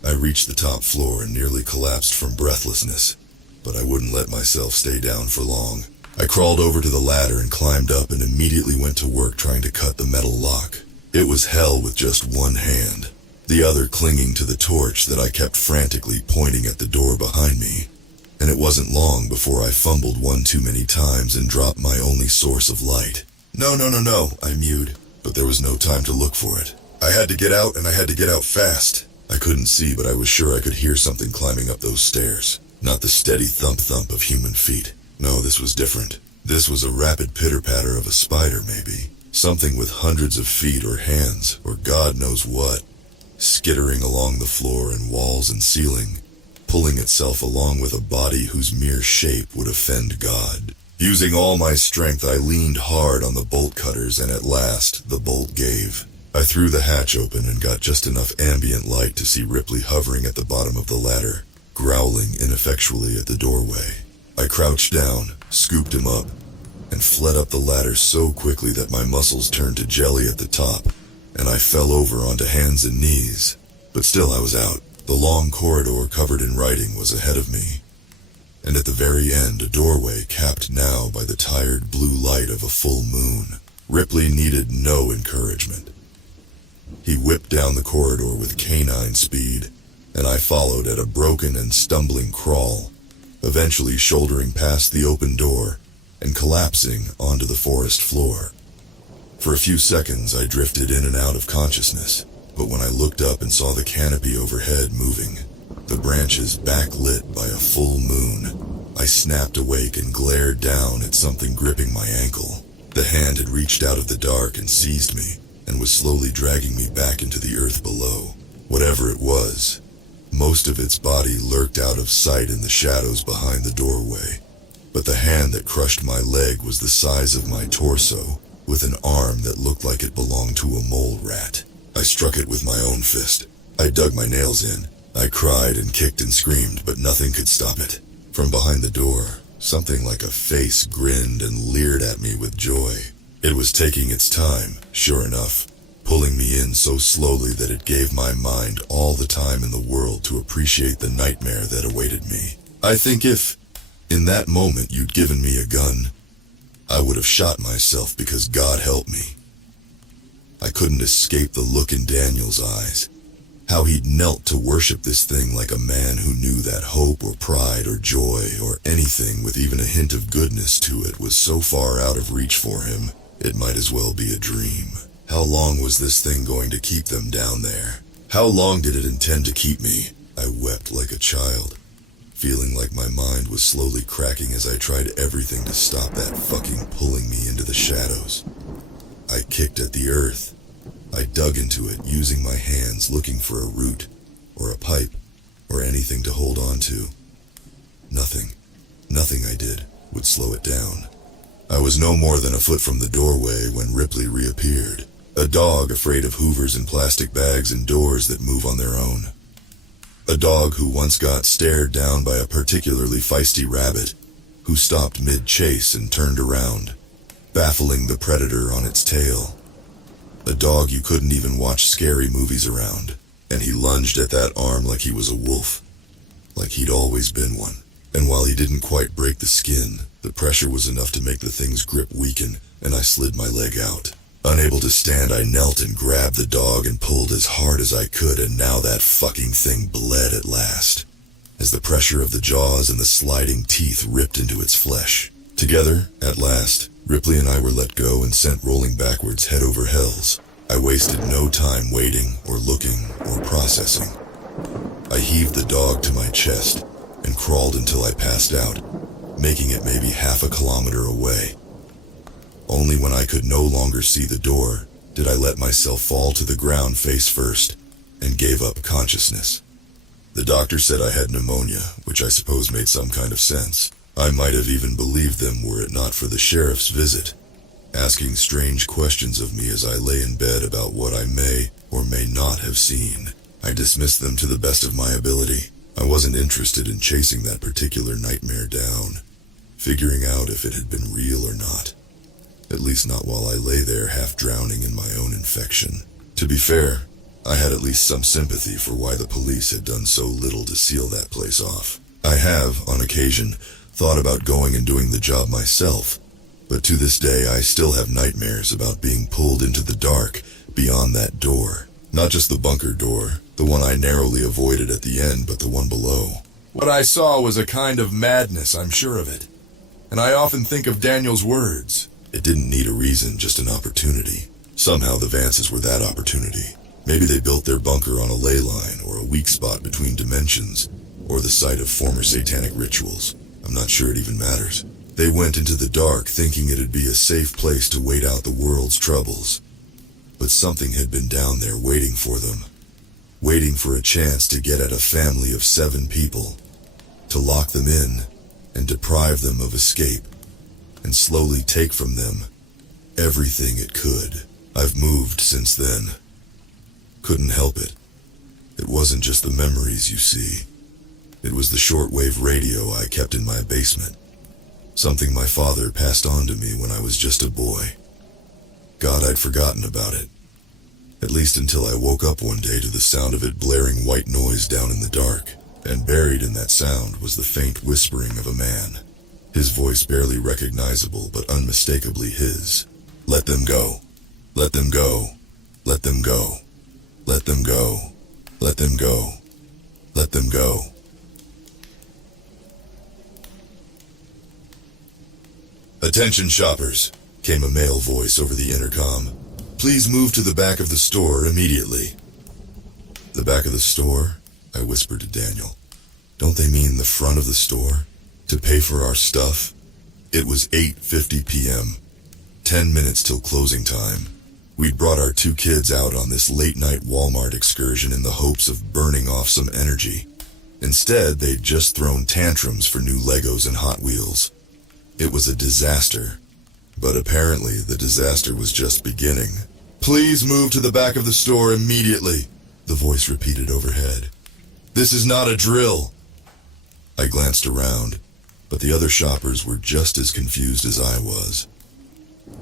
I reached the top floor and nearly collapsed from breathlessness, but I wouldn't let myself stay down for long. I crawled over to the ladder and climbed up and immediately went to work trying to cut the metal lock. It was hell with just one hand, the other clinging to the torch that I kept frantically pointing at the door behind me. And it wasn't long before I fumbled one too many times and dropped my only source of light. No, I mewed, but there was no time to look for it. I had to get out, and I had to get out fast. I couldn't see, but I was sure I could hear something climbing up those stairs. Not the steady thump-thump of human feet. No, this was different. This was a rapid pitter-patter of a spider, maybe. Something with hundreds of feet or hands, or God knows what, skittering along the floor and walls and ceiling, pulling itself along with a body whose mere shape would offend God. Using all my strength, I leaned hard on the bolt cutters, and at last, the bolt gave. I threw the hatch open and got just enough ambient light to see Ripley hovering at the bottom of the ladder, growling ineffectually at the doorway. I crouched down, scooped him up, and fled up the ladder so quickly that my muscles turned to jelly at the top, and I fell over onto hands and knees. But still I was out. The long corridor covered in writing was ahead of me, and at the very end a doorway capped now by the tired blue light of a full moon. Ripley needed no encouragement. He whipped down the corridor with canine speed, and I followed at a broken and stumbling crawl, eventually shouldering past the open door and collapsing onto the forest floor. For a few seconds I drifted in and out of consciousness, but when I looked up and saw the canopy overhead moving, the branches backlit by a full moon, I snapped awake and glared down at something gripping my ankle. The hand had reached out of the dark and seized me, and was slowly dragging me back into the earth below. Whatever it was, most of its body lurked out of sight in the shadows behind the doorway, but the hand that crushed my leg was the size of my torso, with an arm that looked like it belonged to a mole rat. I struck it with my own fist. I dug my nails in. I cried and kicked and screamed, but nothing could stop it. From behind the door, something like a face grinned and leered at me with joy. It was taking its time, sure enough, pulling me in so slowly that it gave my mind all the time in the world to appreciate the nightmare that awaited me. I think if, in that moment, you'd given me a gun, I would have shot myself because God help me. I couldn't escape the look in Daniel's eyes. How he'd knelt to worship this thing like a man who knew that hope or pride or joy or anything with even a hint of goodness to it was so far out of reach for him, it might as well be a dream. How long was this thing going to keep them down there? How long did it intend to keep me? I wept like a child, feeling like my mind was slowly cracking as I tried everything to stop that fucking pulling me into the shadows. I kicked at the earth. I dug into it, using my hands, looking for a root, or a pipe, or anything to hold on to. Nothing I did would slow it down. I was no more than a foot from the doorway when Ripley reappeared. A dog afraid of hoovers and plastic bags and doors that move on their own. A dog who once got stared down by a particularly feisty rabbit, who stopped mid-chase and turned around, baffling the predator on its tail. A dog you couldn't even watch scary movies around, and he lunged at that arm like he was a wolf, like he'd always been one. And while he didn't quite break the skin, the pressure was enough to make the thing's grip weaken, and I slid my leg out. Unable to stand, I knelt and grabbed the dog and pulled as hard as I could, and now that fucking thing bled at last, as the pressure of the jaws and the sliding teeth ripped into its flesh. Together, at last, Ripley and I were let go and sent rolling backwards head over hells. I wasted no time waiting or looking or processing. I heaved the dog to my chest and crawled until I passed out, making it maybe half a kilometer away. Only when I could no longer see the door did I let myself fall to the ground face first and gave up consciousness. The doctor said I had pneumonia, which I suppose made some kind of sense. I might have even believed them were it not for the sheriff's visit, asking strange questions of me as I lay in bed about what I may or may not have seen. I dismissed them to the best of my ability. I wasn't interested in chasing that particular nightmare down, figuring out if it had been real or not. At least not while I lay there half drowning in my own infection. To be fair, I had at least some sympathy for why the police had done so little to seal that place off. I have, on occasion, thought about going and doing the job myself, but to this day I still have nightmares about being pulled into the dark beyond that door. Not just the bunker door, the one I narrowly avoided at the end, but the one below. What I saw was a kind of madness, I'm sure of it. And I often think of Daniel's words. It didn't need a reason, just an opportunity. Somehow the Vances were that opportunity. Maybe they built their bunker on a ley line or a weak spot between dimensions, or the site of former satanic rituals. I'm not sure it even matters. They went into the dark thinking it'd be a safe place to wait out the world's troubles. But something had been down there waiting for them. Waiting for a chance to get at a family of 7 people. To lock them in and deprive them of escape. And slowly take from them everything it could. I've moved since then. Couldn't help it. It wasn't just the memories you see. It was the shortwave radio I kept in my basement. Something my father passed on to me when I was just a boy. God, I'd forgotten about it. At least until I woke up one day to the sound of it blaring white noise down in the dark. And buried in that sound was the faint whispering of a man. His voice barely recognizable, but unmistakably his. Let them go. Let them go. Let them go. Let them go. Let them go. Let them go. Attention shoppers, came a male voice over the intercom. Please move to the back of the store immediately. The back of the store? I whispered to Daniel. Don't they mean the front of the store? To pay for our stuff? It was 8:50 p.m. 10 minutes till closing time. We'd brought our 2 kids out on this late-night Walmart excursion in the hopes of burning off some energy. Instead, they'd just thrown tantrums for new Legos and Hot Wheels. It was a disaster. But apparently, the disaster was just beginning. Please move to the back of the store immediately, the voice repeated overhead. This is not a drill. I glanced around, but the other shoppers were just as confused as I was.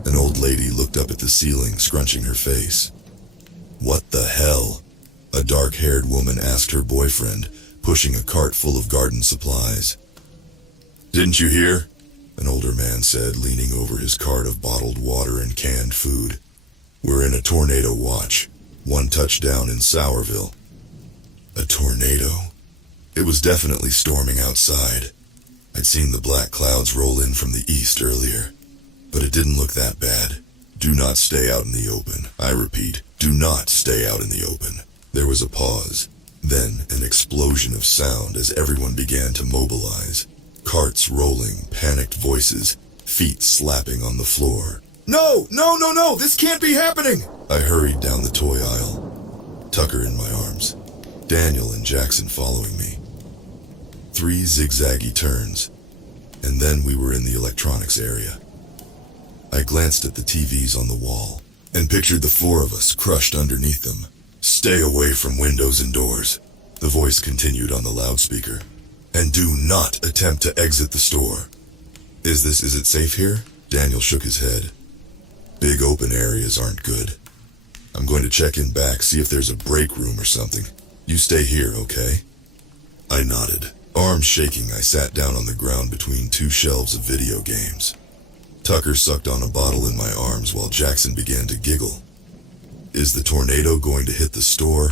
An old lady looked up at the ceiling, scrunching her face. What the hell? A dark-haired woman asked her boyfriend, pushing a cart full of garden supplies. Didn't you hear? An older man said, leaning over his cart of bottled water and canned food. We're in a tornado watch. 1 touchdown in Sourville. A tornado? It was definitely storming outside. I'd seen the black clouds roll in from the east earlier. But it didn't look that bad. Do not stay out in the open. I repeat, do not stay out in the open. There was a pause. Then an explosion of sound as everyone began to mobilize. Carts rolling, panicked voices, feet slapping on the floor. No! No, no, no! This can't be happening! I hurried down the toy aisle. Tucker in my arms. Daniel and Jackson following me. 3 zigzaggy turns. And then we were in the electronics area. I glanced at the TVs on the wall and pictured the 4 of us crushed underneath them. Stay away from windows and doors, the voice continued on the loudspeaker. And do not attempt to exit the store. Is it safe here? Daniel shook his head. Big open areas aren't good. I'm going to check in back, see if there's a break room or something. You stay here, okay? I nodded. Arms shaking, I sat down on the ground between 2 shelves of video games. Tucker sucked on a bottle in my arms while Jackson began to giggle. Is the tornado going to hit the store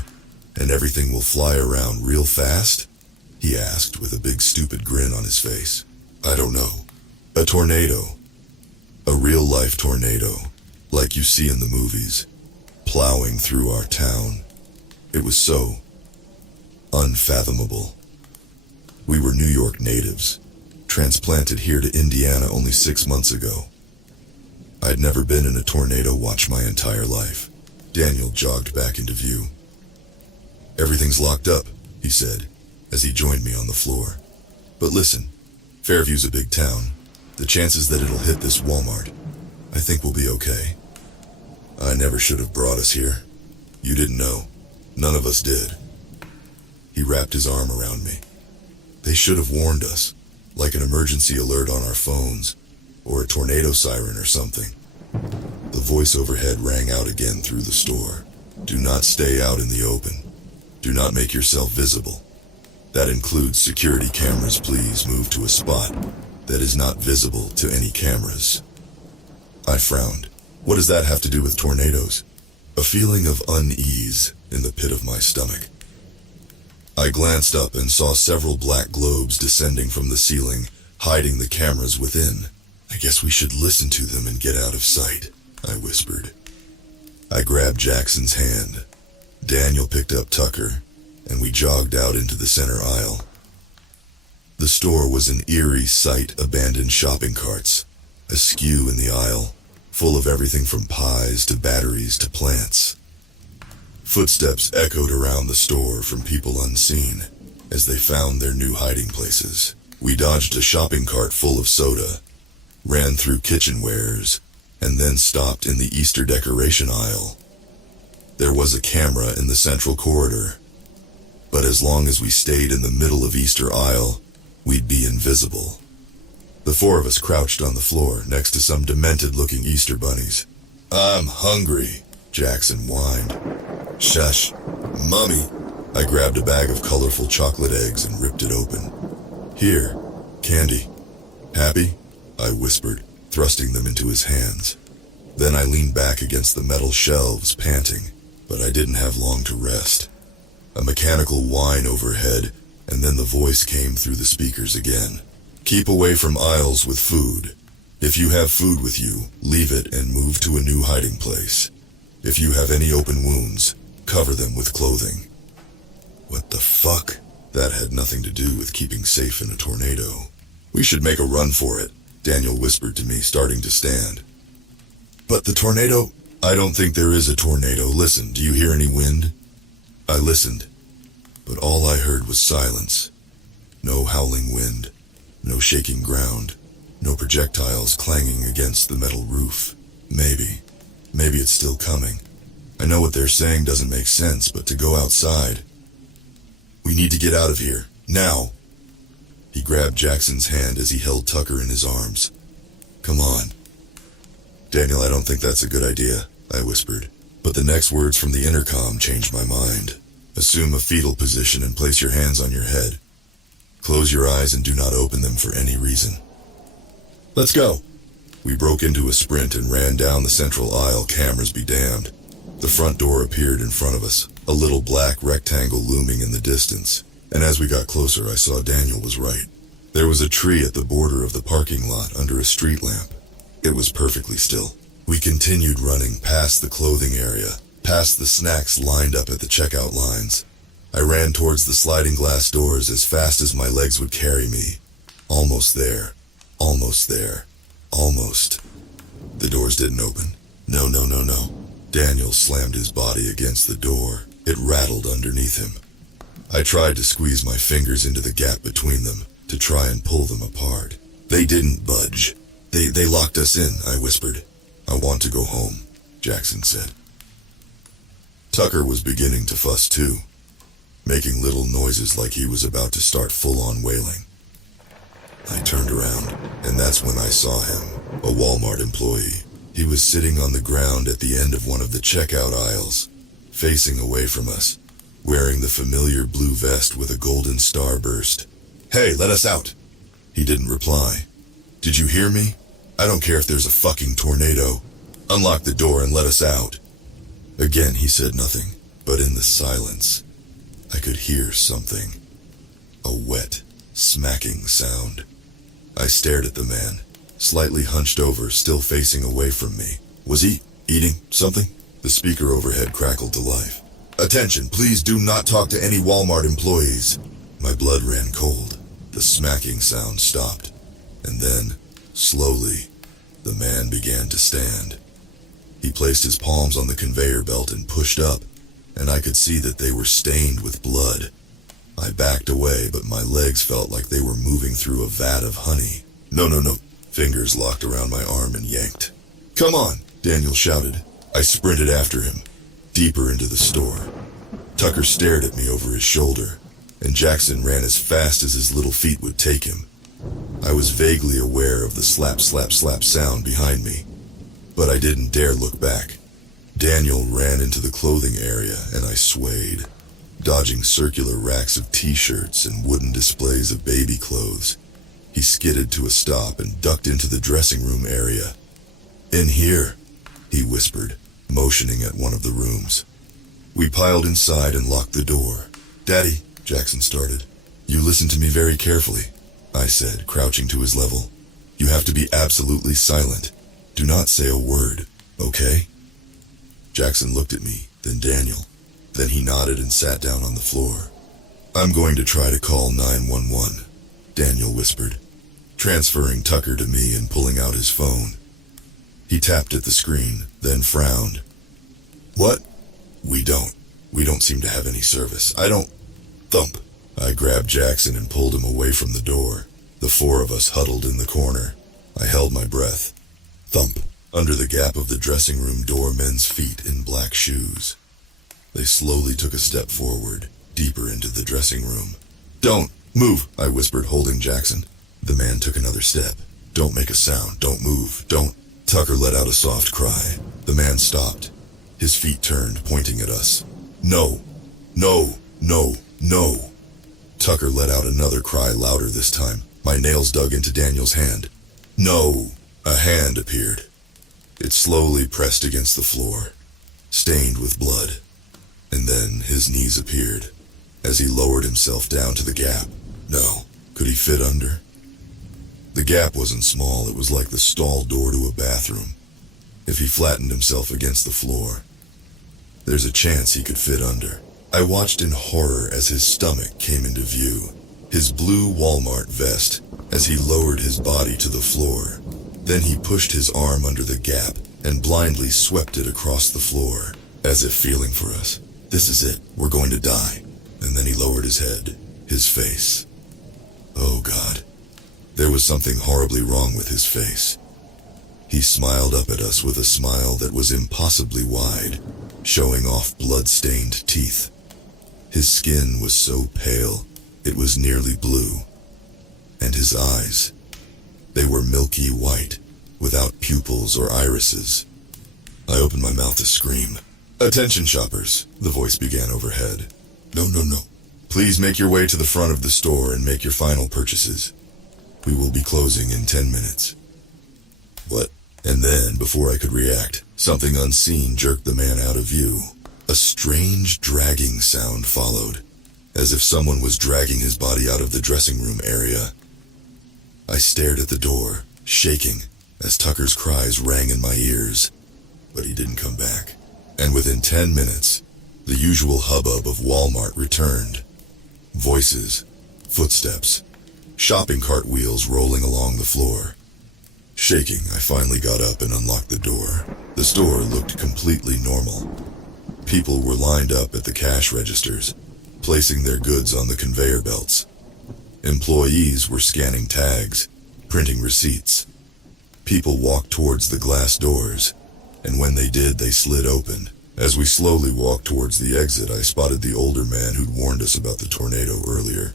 and everything will fly around real fast? He asked with a big stupid grin on his face. I don't know. A tornado. A real-life tornado, like you see in the movies, plowing through our town. It was so unfathomable. We were New York natives, transplanted here to Indiana only 6 months ago. I'd never been in a tornado watch my entire life. Daniel jogged back into view. Everything's locked up, he said, as he joined me on the floor. But listen, Fairview's a big town. The chances that it'll hit this Walmart, I think we'll be okay. I never should have brought us here. You didn't know. None of us did. He wrapped his arm around me. They should have warned us, like an emergency alert on our phones, or a tornado siren or something. The voice overhead rang out again through the store. Do not stay out in the open. Do not make yourself visible. That includes security cameras. Please move to a spot that is not visible to any cameras. I frowned. What does that have to do with tornadoes? A feeling of unease in the pit of my stomach. I glanced up and saw several black globes descending from the ceiling, hiding the cameras within. I guess we should listen to them and get out of sight, I whispered. I grabbed Jackson's hand. Daniel picked up Tucker, and we jogged out into the center aisle. The store was an eerie sight, abandoned shopping carts, askew in the aisle, full of everything from pies to batteries to plants. Footsteps echoed around the store from people unseen as they found their new hiding places. We dodged a shopping cart full of soda, ran through kitchenwares, and then stopped in the Easter decoration aisle. There was a camera in the central corridor, but as long as we stayed in the middle of Easter aisle, we'd be invisible. The four of us crouched on the floor next to some demented-looking Easter bunnies. "I'm hungry," Jackson whined. "Shush, Mummy." I grabbed a bag of colorful chocolate eggs and ripped it open. "Here, candy. Happy?" I whispered, thrusting them into his hands. Then I leaned back against the metal shelves, panting, but I didn't have long to rest. A mechanical whine overhead, and then the voice came through the speakers again. "Keep away from aisles with food. If you have food with you, leave it and move to a new hiding place. If you have any open wounds, cover them with clothing." What the fuck? That had nothing to do with keeping safe in a tornado. "We should make a run for it," Daniel whispered to me, starting to stand. "But the tornado?" "I don't think there is a tornado. Listen, do you hear any wind?" I listened, but all I heard was silence. No howling wind, no shaking ground, no projectiles clanging against the metal roof. Maybe it's still coming. I know what they're saying doesn't make sense, but to go outside... "We need to get out of here, now." He grabbed Jackson's hand as he held Tucker in his arms. "Come on." "Daniel, I don't think that's a good idea," I whispered. But the next words from the intercom changed my mind. "Assume a fetal position and place your hands on your head. Close your eyes and do not open them for any reason." "Let's go." We broke into a sprint and ran down the central aisle, cameras be damned. The front door appeared in front of us, a little black rectangle looming in the distance, and as we got closer I saw Daniel was right. There was a tree at the border of the parking lot under a street lamp. It was perfectly still. We continued running past the clothing area, past the snacks lined up at the checkout lines. I ran towards the sliding glass doors as fast as my legs would carry me. Almost there. Almost there. Almost. The doors didn't open. No. Daniel slammed his body against the door. It rattled underneath him. I tried to squeeze my fingers into the gap between them, to try and pull them apart. They didn't budge. They locked us in, I whispered. "I want to go home," Jackson said. Tucker was beginning to fuss too, making little noises like he was about to start full-on wailing. I turned around, and that's when I saw him, a Walmart employee. He was sitting on the ground at the end of one of the checkout aisles, facing away from us, wearing the familiar blue vest with a golden starburst. "Hey, let us out!" He didn't reply. "Did you hear me? I don't care if there's a fucking tornado. Unlock the door and let us out." Again he said nothing, but in the silence, I could hear something. A wet, smacking sound. I stared at the man, slightly hunched over, still facing away from me. Was he eating something? The speaker overhead crackled to life. "Attention, please do not talk to any Walmart employees." My blood ran cold. The smacking sound stopped, and then, slowly, the man began to stand. He placed his palms on the conveyor belt and pushed up, and I could see that they were stained with blood. I backed away, but my legs felt like they were moving through a vat of honey. No. Fingers locked around my arm and yanked. "Come on," Daniel shouted. I sprinted after him, deeper into the store. Tucker stared at me over his shoulder, and Jackson ran as fast as his little feet would take him. I was vaguely aware of the slap, slap, slap sound behind me, but I didn't dare look back. Daniel ran into the clothing area, and I swayed, dodging circular racks of t-shirts and wooden displays of baby clothes. He skidded to a stop and ducked into the dressing room area. "In here," he whispered, motioning at one of the rooms. We piled inside and locked the door. "Daddy," Jackson started. "You listen to me very carefully," I said, crouching to his level. "You have to be absolutely silent. Do not say a word, okay?" Jackson looked at me, then Daniel. Then he nodded and sat down on the floor. "I'm going to try to call 911. Daniel whispered, transferring Tucker to me and pulling out his phone. He tapped at the screen, then frowned. What? We don't seem to have any service. I don't... Thump. I grabbed Jackson and pulled him away from the door. The four of us huddled in the corner. I held my breath. Thump. Under the gap of the dressing room door, men's feet in black shoes. They slowly took a step forward, deeper into the dressing room. Don't move, I whispered, holding Jackson. The man took another step. Don't make a sound. Don't move. Don't. Tucker let out a soft cry. The man stopped. His feet turned, pointing at us. No. No. No. No. Tucker let out another cry, louder this time. My nails dug into Daniel's hand. No. A hand appeared. It slowly pressed against the floor, stained with blood. And then his knees appeared, as he lowered himself down to the gap. No. Could he fit under? The gap wasn't small. It was like the stall door to a bathroom. If he flattened himself against the floor, there's a chance he could fit under. I watched in horror as his stomach came into view, his blue Walmart vest, as he lowered his body to the floor. Then he pushed his arm under the gap and blindly swept it across the floor, as if feeling for us. This is it. We're going to die. And then he lowered his head, his face. Oh God. There was something horribly wrong with his face. He smiled up at us with a smile that was impossibly wide, showing off blood-stained teeth. His skin was so pale, it was nearly blue. And his eyes, they were milky white, without pupils or irises. I opened my mouth to scream. Attention shoppers, the voice began overhead. No. Please make your way to the front of the store and make your final purchases. We will be closing in 10 minutes. What? And then, before I could react, something unseen jerked the man out of view. A strange dragging sound followed, as if someone was dragging his body out of the dressing room area. I stared at the door, shaking, as Tucker's cries rang in my ears. But he didn't come back. And within 10 minutes, the usual hubbub of Walmart returned. Voices, footsteps, shopping cart wheels rolling along the floor. Shaking, I finally got up and unlocked the door. The store looked completely normal. People were lined up at the cash registers, placing their goods on the conveyor belts. Employees were scanning tags, printing receipts. People walked towards the glass doors, and when they did, they slid open. As we slowly walked towards the exit, I spotted the older man who'd warned us about the tornado earlier.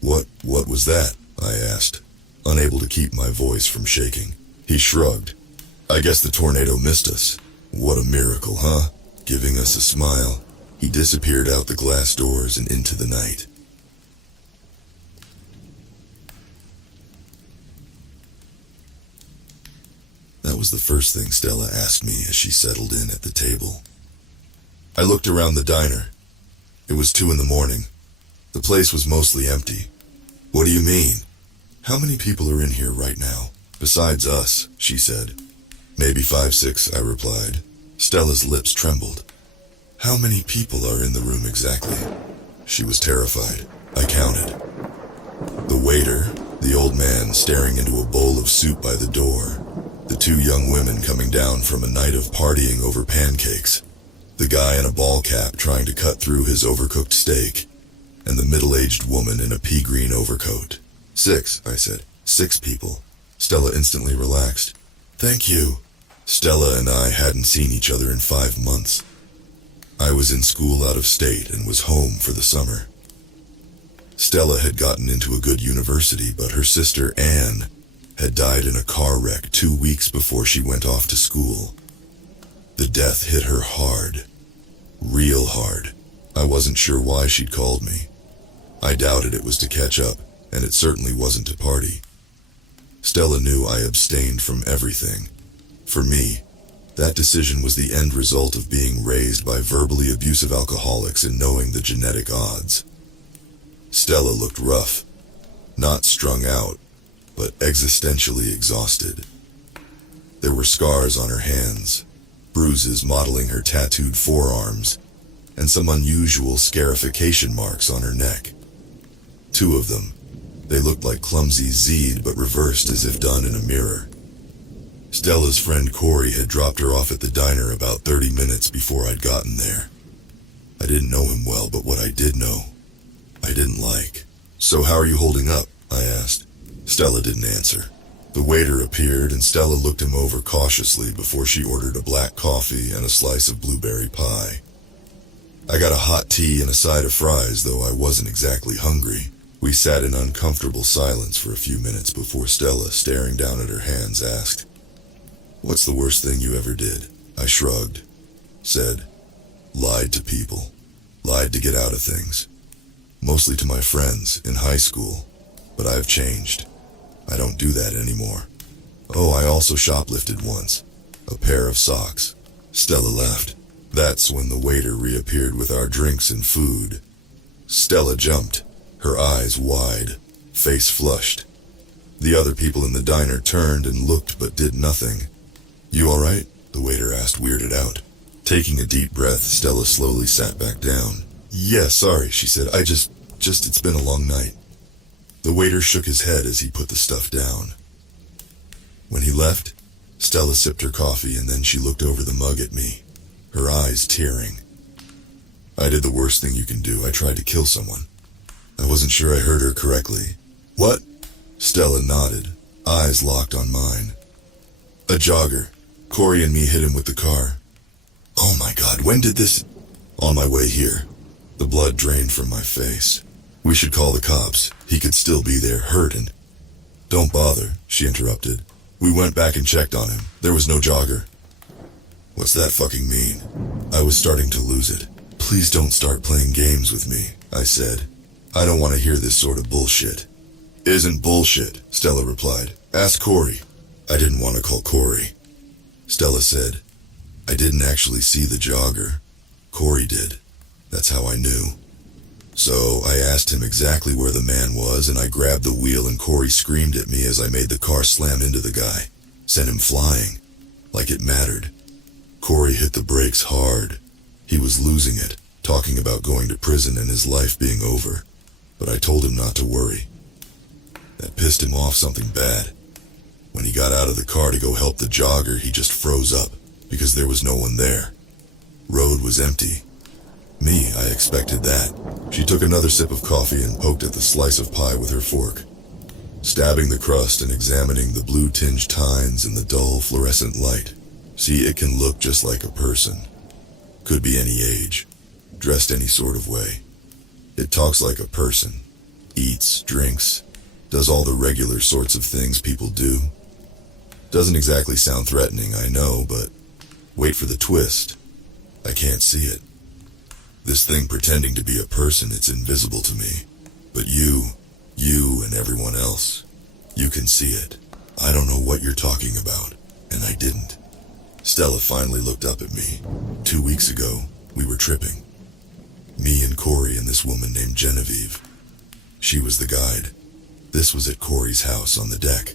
What was that? I asked, unable to keep my voice from shaking. He shrugged. I guess the tornado missed us. What a miracle, huh? Giving us a smile, he disappeared out the glass doors and into the night. That was the first thing Stella asked me as she settled in at the table. I looked around the diner. It was 2 a.m. The place was mostly empty. What do you mean? How many people are in here right now? Besides us, she said. Maybe 5, 6, I replied. Stella's lips trembled. How many people are in the room exactly? She was terrified. I counted. The waiter, the old man staring into a bowl of soup by the door, the 2 young women coming down from a night of partying over pancakes, the guy in a ball cap trying to cut through his overcooked steak, and the middle-aged woman in a pea-green overcoat. 6, I said. 6 people. Stella instantly relaxed. Thank you. Stella and I hadn't seen each other in 5 months. I was in school out of state and was home for the summer. Stella had gotten into a good university, but her sister, Anne, had died in a car wreck 2 weeks before she went off to school. The death hit her hard. Real hard. I wasn't sure why she'd called me. I doubted it was to catch up, and it certainly wasn't to party. Stella knew I abstained from everything. For me, that decision was the end result of being raised by verbally abusive alcoholics and knowing the genetic odds. Stella looked rough, not strung out, but existentially exhausted. There were scars on her hands, bruises modeling her tattooed forearms, and some unusual scarification marks on her neck. 2 of them, They looked like clumsy Z'd but reversed as if done in a mirror. Stella's friend Corey had dropped her off at the diner about 30 minutes before I'd gotten there. I didn't know him well, but what I did know, I didn't like. "So how are you holding up?" I asked. Stella didn't answer. The waiter appeared and Stella looked him over cautiously before she ordered a black coffee and a slice of blueberry pie. I got a hot tea and a side of fries, though I wasn't exactly hungry. We sat in uncomfortable silence for a few minutes before Stella, staring down at her hands, asked, "What's the worst thing you ever did?" I shrugged, said, "Lied to people. Lied to get out of things. Mostly to my friends in high school, but I've changed. I don't do that anymore. Oh, I also shoplifted once. A pair of socks." Stella laughed. That's when the waiter reappeared with our drinks and food. Stella jumped, her eyes wide, face flushed. The other people in the diner turned and looked but did nothing. "You all right?" the waiter asked, weirded out. Taking a deep breath, Stella slowly sat back down. "Yeah, sorry," she said. I just it's been a long night." The waiter shook his head as he put the stuff down. When he left, Stella sipped her coffee and then she looked over the mug at me, her eyes tearing. "I did the worst thing you can do. I tried to kill someone." I wasn't sure I heard her correctly. "What?" Stella nodded, eyes locked on mine. "A jogger. Corey and me hit him with the car." "Oh my God, when did this?" "On my way here." The blood drained from my face. "We should call the cops. He could still be there, hurt and—" "Don't bother," she interrupted. "We went back and checked on him. There was no jogger." "What's that fucking mean?" I was starting to lose it. "Please don't start playing games with me," I said. "I don't want to hear this sort of bullshit." "Isn't bullshit," Stella replied. "Ask Corey." I didn't want to call Corey. Stella said, "I didn't actually see the jogger. Corey did. That's how I knew." So I asked him exactly where the man was, and I grabbed the wheel and Corey screamed at me as I made the car slam into the guy. Sent him flying. Like it mattered. Corey hit the brakes hard. He was losing it, talking about going to prison and his life being over. But I told him not to worry. That pissed him off something bad. When he got out of the car to go help the jogger, he just froze up, because there was no one there. Road was empty. Me, I expected that. She took another sip of coffee and poked at the slice of pie with her fork, stabbing the crust and examining the blue-tinged tines in the dull fluorescent light. "See, it can look just like a person. Could be any age, dressed any sort of way. It talks like a person, eats, drinks, does all the regular sorts of things people do. Doesn't exactly sound threatening, I know, but wait for the twist. I can't see it. This thing pretending to be a person, it's invisible to me. But you and everyone else, you can see it. I don't know what you're talking about, and I didn't." Stella finally looked up at me. 2 weeks ago, we were tripping. Me and Corey and this woman named Genevieve. She was the guide. This was at Corey's house on the deck.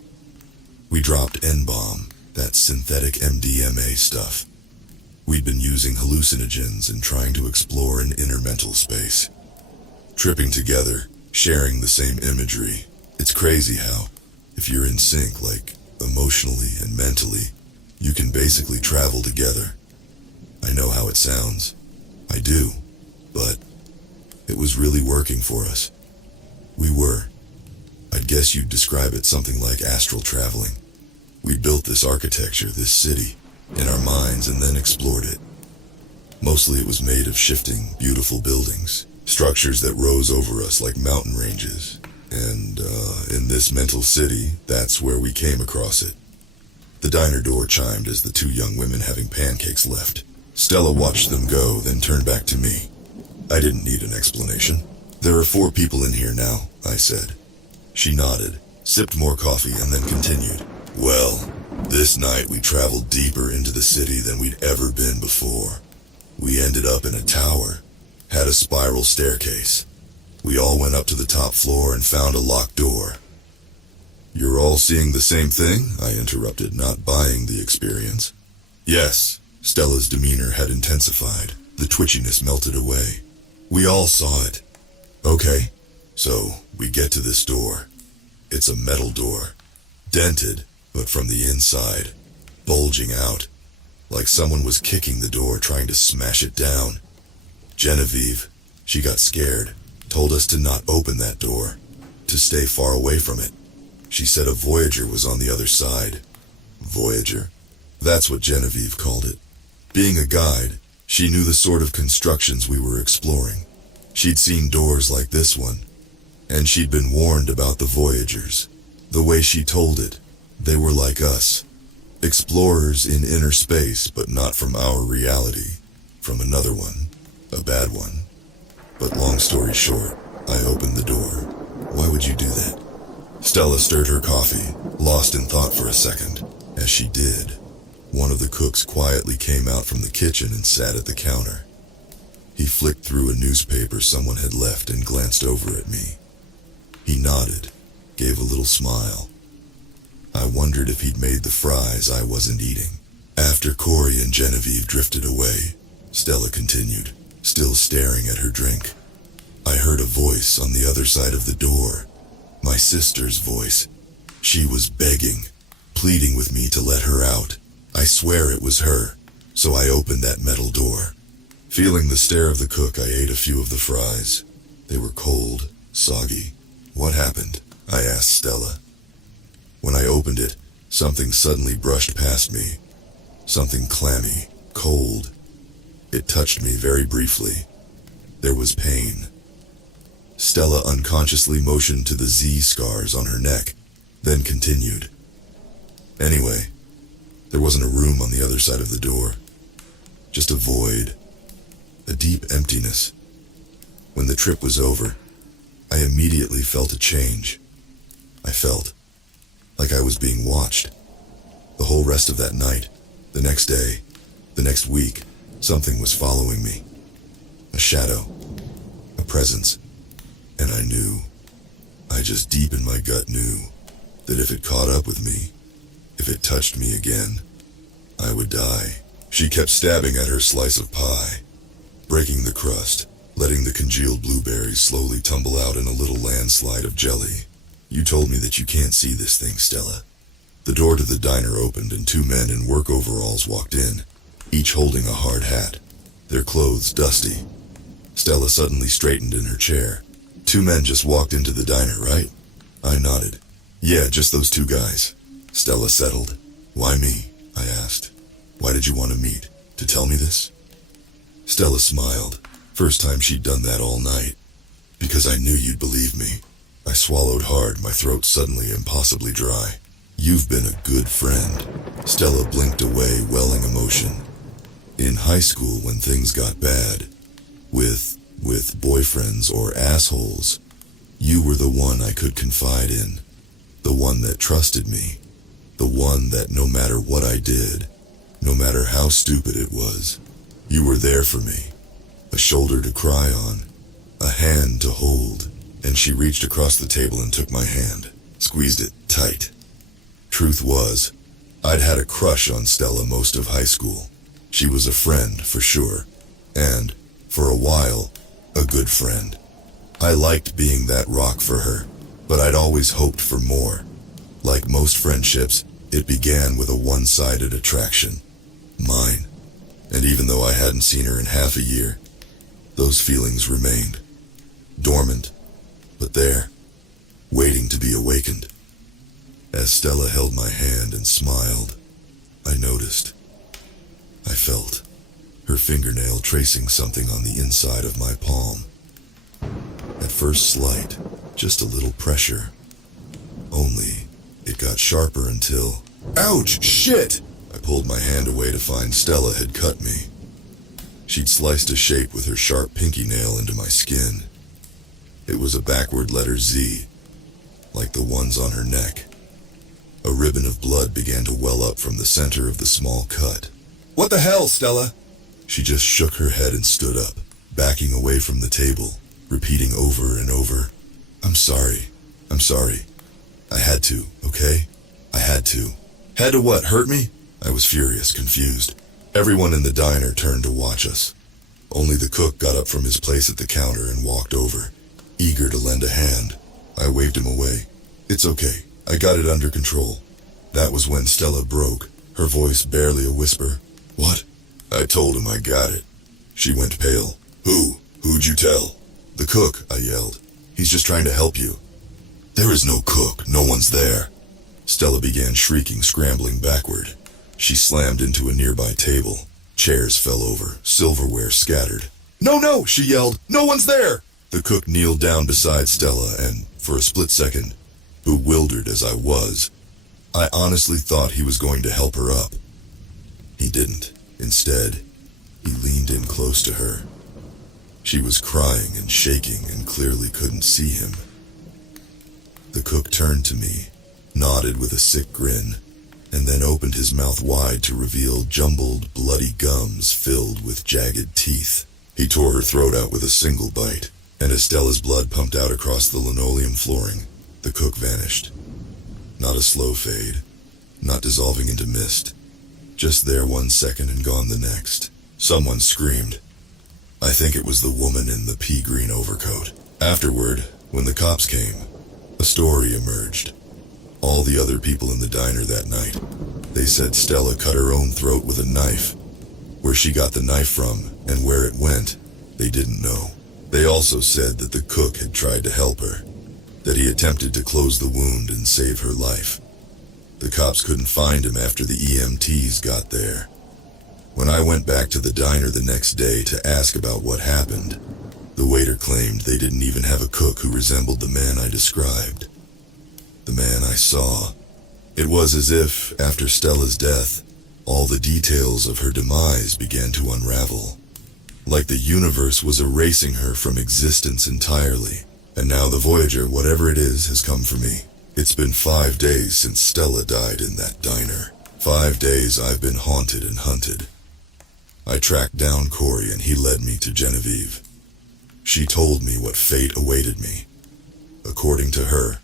We dropped N-bomb, that synthetic MDMA stuff. We'd been using hallucinogens and trying to explore an inner mental space. Tripping together, sharing the same imagery. It's crazy how, if you're in sync, like emotionally and mentally, you can basically travel together. I know how it sounds. I do. But it was really working for us. We were. I'd guess you'd describe it something like astral traveling. We built this architecture, this city, in our minds and then explored it. Mostly it was made of shifting, beautiful buildings, structures that rose over us like mountain ranges. And in this mental city, that's where we came across it. The diner door chimed as the two young women having pancakes left. Stella watched them go, then turned back to me. I didn't need an explanation. "There are 4 people in here now," I said. She nodded, sipped more coffee, and then continued. "Well, this night we traveled deeper into the city than we'd ever been before. We ended up in a tower, had a spiral staircase. We all went up to the top floor and found a locked door." "You're all seeing the same thing?" I interrupted, not buying the experience. "Yes." Stella's demeanor had intensified. The twitchiness melted away. "We all saw it." "Okay. So, we get to this door. It's a metal door. Dented, but from the inside. Bulging out. Like someone was kicking the door trying to smash it down. Genevieve, she got scared, told us to not open that door, to stay far away from it. She said a Voyager was on the other side. Voyager? That's what Genevieve called it. Being a guide, she knew the sort of constructions we were exploring. She'd seen doors like this one, and she'd been warned about the Voyagers. The way she told it, they were like us. Explorers in inner space, but not from our reality. From another one. A bad one. But long story short, I opened the door. Why would you do that? Stella stirred her coffee, lost in thought for a second. As she did, one of the cooks quietly came out from the kitchen and sat at the counter. He flicked through a newspaper someone had left and glanced over at me. He nodded, gave a little smile. I wondered if he'd made the fries I wasn't eating. After Corey and Genevieve drifted away, Stella continued, still staring at her drink. I heard a voice on the other side of the door. My sister's voice. She was begging, pleading with me to let her out. I swear it was her, so I opened that metal door. Feeling the stare of the cook, I ate a few of the fries. They were cold, soggy. What happened? I asked Stella. When I opened it, something suddenly brushed past me. Something clammy, cold. It touched me very briefly. There was pain. Stella unconsciously motioned to the Z scars on her neck, then continued. Anyway, there wasn't a room on the other side of the door. Just a void. A deep emptiness. When the trip was over, I immediately felt a change. I felt like I was being watched. The whole rest of that night, the next day, the next week, something was following me. A shadow, a presence, and I knew, I just deep in my gut knew, that if it caught up with me, if it touched me again, I would die. She kept stabbing at her slice of pie, breaking the crust, letting the congealed blueberries slowly tumble out in a little landslide of jelly. You told me that you can't see this thing, Stella. The door to the diner opened and two men in work overalls walked in, each holding a hard hat, their clothes dusty. Stella suddenly straightened in her chair. Two men just walked into the diner, right? I nodded. Yeah, just those two guys. Stella settled. Why me? I asked. Why did you want to meet? To tell me this? Stella smiled. First time she'd done that all night. Because I knew you'd believe me. I swallowed hard, my throat suddenly impossibly dry. You've been a good friend. Stella blinked away, welling emotion. In high school, when things got bad, with boyfriends or assholes, you were the one I could confide in. The one that trusted me. The one that no matter what I did, no matter how stupid it was, you were there for me. A shoulder to cry on, a hand to hold. And she reached across the table and took my hand, squeezed it tight. Truth was, I'd had a crush on Stella most of high school. She was a friend, for sure, and, for a while, a good friend. I liked being that rock for her, but I'd always hoped for more. Like most friendships, it began with a one-sided attraction. Mine. And even though I hadn't seen her in half a year, those feelings remained. Dormant. But there, waiting to be awakened. As Stella held my hand and smiled, I noticed. I felt her fingernail tracing something on the inside of my palm. At first slight, just a little pressure. Only, it got sharper until... Ouch! Shit! I pulled my hand away to find Stella had cut me. She'd sliced a shape with her sharp pinky nail into my skin. It was a backward letter Z, like the ones on her neck. A ribbon of blood began to well up from the center of the small cut. What the hell, Stella? She just shook her head and stood up, backing away from the table, repeating over and over, I'm sorry. I had to, okay? I had to. Had to what, hurt me? I was furious, confused. Everyone in the diner turned to watch us. Only the cook got up from his place at the counter and walked over. Eager to lend a hand, I waved him away. It's okay. I got it under control. That was when Stella broke, her voice barely a whisper. What? I told him I got it. She went pale. Who'd you tell? The cook, I yelled. He's just trying to help you. There is no cook. No one's there. Stella began shrieking, scrambling backward. She slammed into a nearby table. Chairs fell over, silverware scattered. No, she yelled. No one's there! The cook kneeled down beside Stella and, for a split second, bewildered as I was, I honestly thought he was going to help her up. He didn't. Instead, he leaned in close to her. She was crying and shaking and clearly couldn't see him. The cook turned to me, nodded with a sick grin, and then opened his mouth wide to reveal jumbled, bloody gums filled with jagged teeth. He tore her throat out with a single bite, and as Stella's blood pumped out across the linoleum flooring, the cook vanished. Not a slow fade, not dissolving into mist. Just there 1 second and gone the next. Someone screamed. I think it was the woman in the pea-green overcoat. Afterward, when the cops came, a story emerged. All the other people in the diner that night, they said Stella cut her own throat with a knife. Where she got the knife from and where it went, they didn't know. They also said that the cook had tried to help her, that he attempted to close the wound and save her life. The cops couldn't find him after the EMTs got there. When I went back to the diner the next day to ask about what happened, the waiter claimed they didn't even have a cook who resembled the man I described. The man I saw. It was as if, after Stella's death, all the details of her demise began to unravel. Like the universe was erasing her from existence entirely. And now the Voyager, whatever it is, has come for me. It's been 5 days since Stella died in that diner. 5 days I've been haunted and hunted. I tracked down Corey and he led me to Genevieve. She told me what fate awaited me. According to her,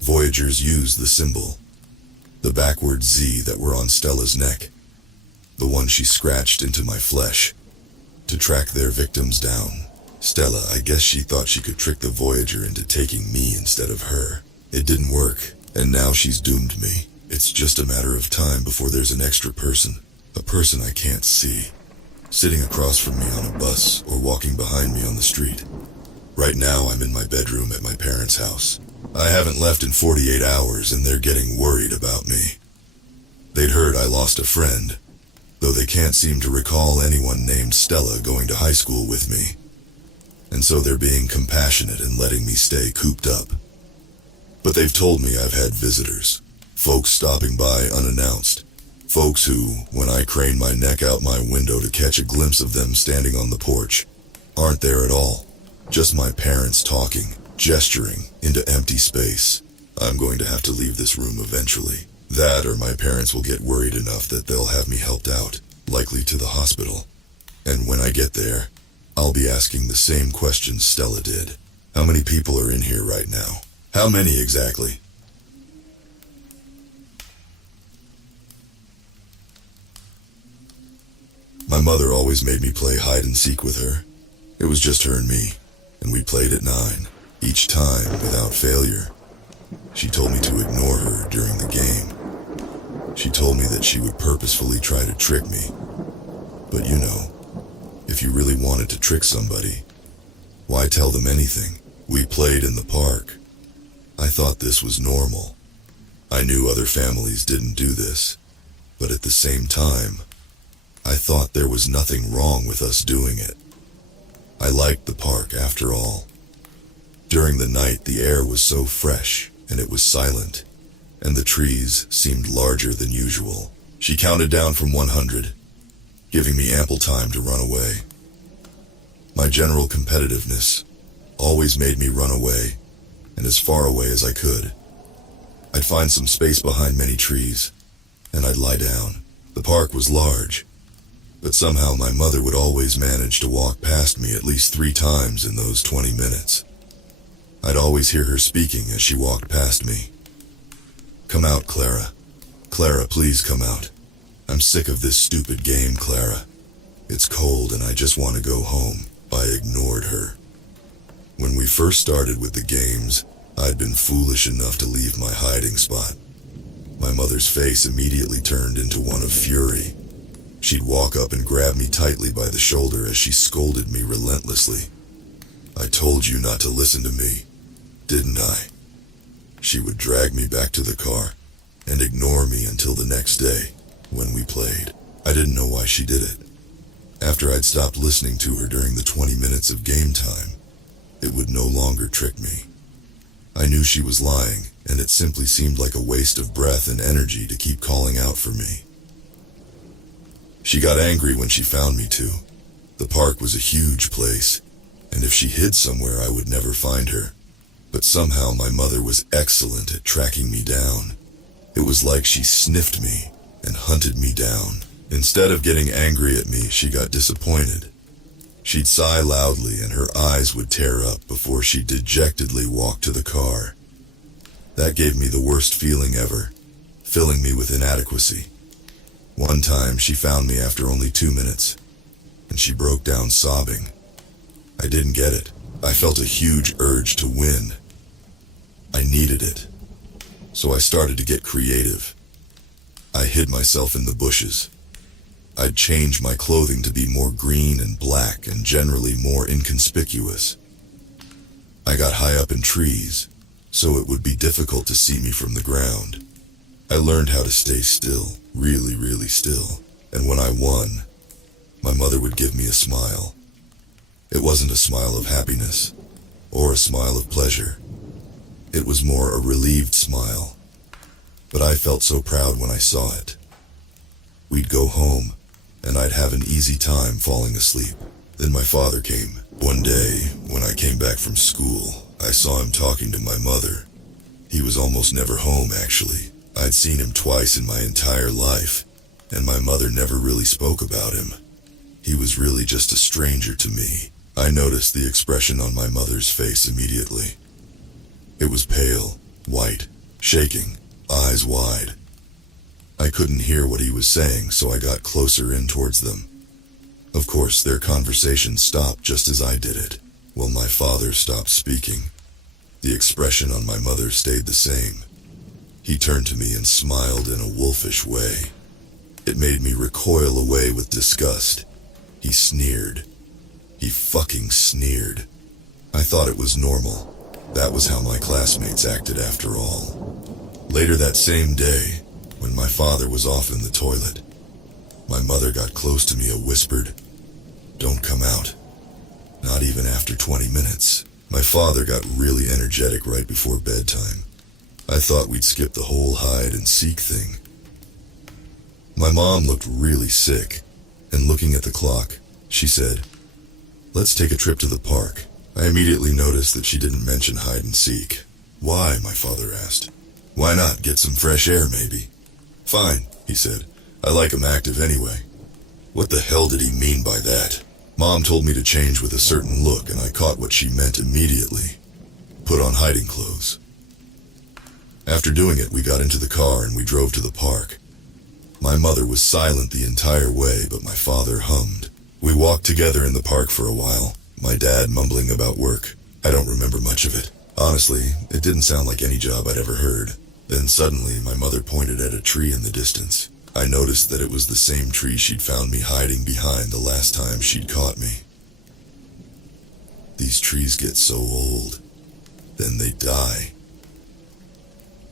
Voyagers used the symbol, the backward Z that were on Stella's neck, the one she scratched into my flesh, to track their victims down. Stella, I guess she thought she could trick the Voyager into taking me instead of her. It didn't work, and now she's doomed me. It's just a matter of time before there's an extra person, a person I can't see, sitting across from me on a bus or walking behind me on the street. Right now I'm in my bedroom at my parents' house. I haven't left in 48 hours and they're getting worried about me. They'd heard I lost a friend, though they can't seem to recall anyone named Stella going to high school with me. And so they're being compassionate and letting me stay cooped up. But they've told me I've had visitors, folks stopping by unannounced, folks who, when I crane my neck out my window to catch a glimpse of them standing on the porch, aren't there at all. Just my parents talking, gesturing into empty space. I'm going to have to leave this room eventually. That or my parents will get worried enough that they'll have me helped out, likely to the hospital. And when I get there, I'll be asking the same questions Stella did. How many people are in here right now? How many exactly? My mother always made me play hide and seek with her. It was just her and me, and we played at 9, each time without failure. She told me to ignore her during the game. She told me that she would purposefully try to trick me. But you know, if you really wanted to trick somebody, why tell them anything? We played in the park. I thought this was normal. I knew other families didn't do this, but at the same time, I thought there was nothing wrong with us doing it. I liked the park after all. During the night, the air was so fresh, and it was silent, and the trees seemed larger than usual. She counted down from 100, giving me ample time to run away. My general competitiveness always made me run away, and as far away as I could. I'd find some space behind many trees, and I'd lie down. The park was large, but somehow my mother would always manage to walk past me at least 3 times in those 20 minutes. I'd always hear her speaking as she walked past me. Come out, Clara. Clara, please come out. I'm sick of this stupid game, Clara. It's cold and I just want to go home. I ignored her. When we first started with the games, I'd been foolish enough to leave my hiding spot. My mother's face immediately turned into one of fury. She'd walk up and grab me tightly by the shoulder as she scolded me relentlessly. "I told you not to listen to me, didn't I?" She would drag me back to the car and ignore me until the next day when we played. I didn't know why she did it. After I'd stopped listening to her during the 20 minutes of game time, it would no longer trick me. I knew she was lying, and it simply seemed like a waste of breath and energy to keep calling out for me. She got angry when she found me too. The park was a huge place, and if she hid somewhere I would never find her. But somehow my mother was excellent at tracking me down. It was like she sniffed me and hunted me down. Instead of getting angry at me, she got disappointed. She'd sigh loudly and her eyes would tear up before she'd dejectedly walk to the car. That gave me the worst feeling ever, filling me with inadequacy. One time she found me after only 2 minutes, and she broke down sobbing. I didn't get it. I felt a huge urge to win. I needed it. So I started to get creative. I hid myself in the bushes. I'd change my clothing to be more green and black and generally more inconspicuous. I got high up in trees, so it would be difficult to see me from the ground. I learned how to stay still, really, really still, and when I won, my mother would give me a smile. It wasn't a smile of happiness, or a smile of pleasure. It was more a relieved smile, but I felt so proud when I saw it. We'd go home, and I'd have an easy time falling asleep. Then my father came. One day, when I came back from school, I saw him talking to my mother. He was almost never home, actually. I'd seen him twice in my entire life, and my mother never really spoke about him. He was really just a stranger to me. I noticed the expression on my mother's face immediately. It was pale, white, shaking, eyes wide. I couldn't hear what he was saying, so I got closer in towards them. Of course, their conversation stopped just as I did it. Well, my father stopped speaking. The expression on my mother stayed the same. He turned to me and smiled in a wolfish way. It made me recoil away with disgust. He sneered. He fucking sneered. I thought it was normal. That was how my classmates acted after all. Later that same day, when my father was off in the toilet, my mother got close to me and whispered, "Don't come out. Not even after 20 minutes. My father got really energetic right before bedtime. I thought we'd skip the whole hide and seek thing. My mom looked really sick, and looking at the clock, she said, "Let's take a trip to the park." I immediately noticed that she didn't mention hide and seek. "Why?" my father asked. "Why not get some fresh air, maybe?" "Fine," he said. "I like 'em active anyway." What the hell did he mean by that? Mom told me to change with a certain look, and I caught what she meant immediately. Put on hiding clothes. After doing it, we got into the car and we drove to the park. My mother was silent the entire way, but my father hummed. We walked together in the park for a while, my dad mumbling about work. I don't remember much of it. Honestly, it didn't sound like any job I'd ever heard. Then suddenly, my mother pointed at a tree in the distance. I noticed that it was the same tree she'd found me hiding behind the last time she'd caught me. These trees get so old, then they die.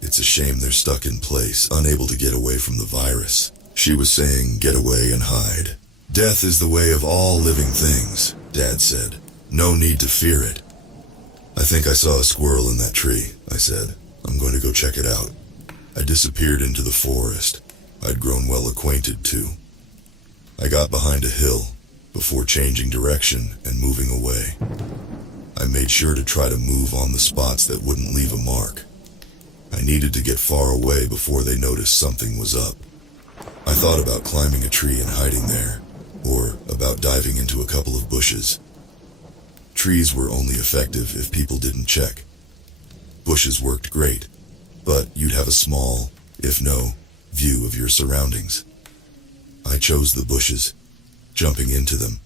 It's a shame they're stuck in place, unable to get away from the virus. She was saying, "Get away and hide. Death is the way of all living things," Dad said. "No need to fear it." "I think I saw a squirrel in that tree," I said. "I'm going to go check it out." I disappeared into the forest. I'd grown well acquainted too. I got behind a hill before changing direction and moving away. I made sure to try to move on the spots that wouldn't leave a mark. I needed to get far away before they noticed something was up. I thought about climbing a tree and hiding there, or about diving into a couple of bushes. Trees were only effective if people didn't check. Bushes worked great, but you'd have a small, if no, view of your surroundings. I chose the bushes, jumping into them,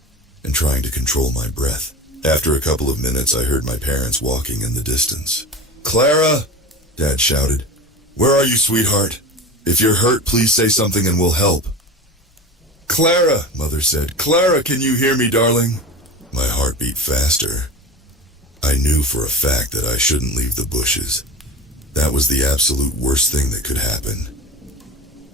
and trying to control my breath. After a couple of minutes, I heard my parents walking in the distance. Clara! Dad shouted. Where are you, sweetheart? If you're hurt, please say something and we'll help. Clara, Mother said. Clara, can you hear me, darling? My heart beat faster. I knew for a fact that I shouldn't leave the bushes. That was the absolute worst thing that could happen.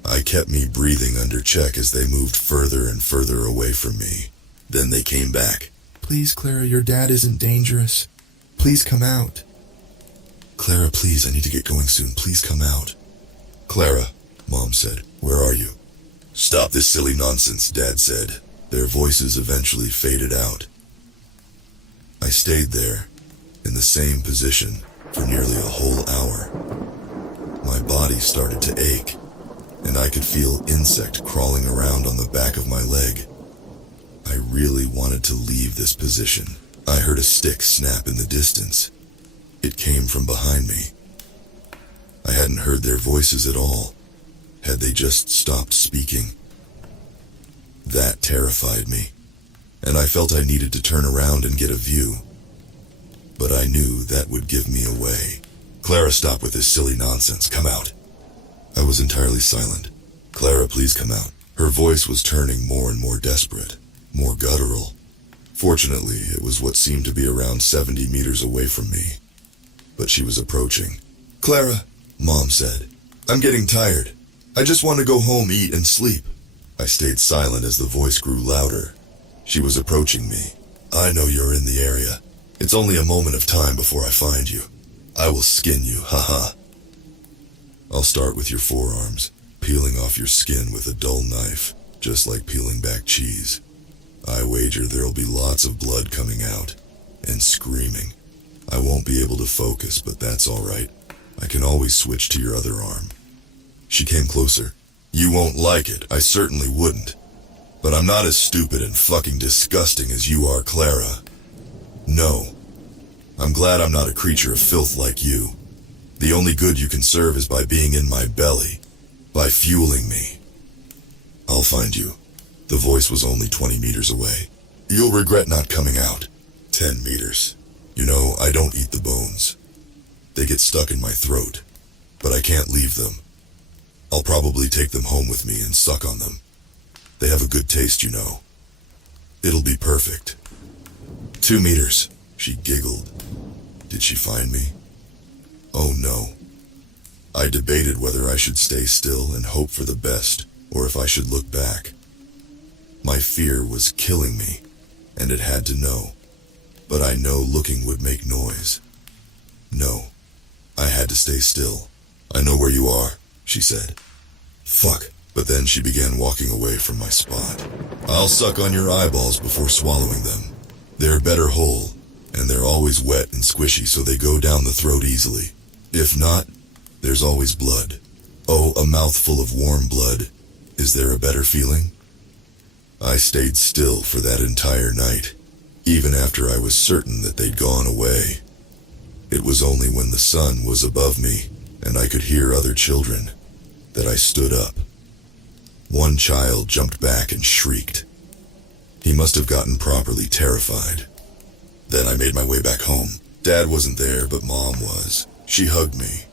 I kept me breathing under check as they moved further and further away from me. Then they came back. Please, Clara, your dad isn't dangerous. Please come out. Clara, please, I need to get going soon. Please come out. Clara, Mom said, where are you? Stop this silly nonsense, Dad said. Their voices eventually faded out. I stayed there, in the same position, for nearly a whole hour. My body started to ache, and I could feel insect crawling around on the back of my leg. I really wanted to leave this position. I heard a stick snap in the distance. It came from behind me. I hadn't heard their voices at all. Had they just stopped speaking? That terrified me, and I felt I needed to turn around and get a view. But I knew that would give me away. Clara, stop with this silly nonsense. Come out. I was entirely silent. Clara, please come out. Her voice was turning more and more desperate, more guttural. Fortunately, it was what seemed to be around 70 meters away from me. But she was approaching. Clara, Mom said, I'm getting tired. I just want to go home, eat, and sleep. I stayed silent as the voice grew louder. She was approaching me. I know you're in the area. It's only a moment of time before I find you. I will skin you, haha. I'll start with your forearms, peeling off your skin with a dull knife, just like peeling back cheese. I wager there'll be lots of blood coming out, and screaming. I won't be able to focus, but that's all right. I can always switch to your other arm. She came closer. You won't like it, I certainly wouldn't. But I'm not as stupid and fucking disgusting as you are, Clara. No. I'm glad I'm not a creature of filth like you. The only good you can serve is by being in my belly, by fueling me. I'll find you. The voice was only 20 meters away. You'll regret not coming out. 10 meters. You know, I don't eat the bones. They get stuck in my throat, but I can't leave them. I'll probably take them home with me and suck on them. They have a good taste, you know. It'll be perfect. 2 meters, she giggled. Did she find me? Oh no. I debated whether I should stay still and hope for the best, or if I should look back. My fear was killing me, and it had to know. But I know looking would make noise. No. I had to stay still. I know where you are, she said. Fuck. But then she began walking away from my spot. I'll suck on your eyeballs before swallowing them. They're better whole, and they're always wet and squishy so they go down the throat easily. If not, there's always blood. Oh, a mouthful of warm blood. Is there a better feeling? I stayed still for that entire night, even after I was certain that they'd gone away. It was only when the sun was above me, and I could hear other children, that I stood up. One child jumped back and shrieked. He must have gotten properly terrified. Then I made my way back home. Dad wasn't there, but Mom was. She hugged me,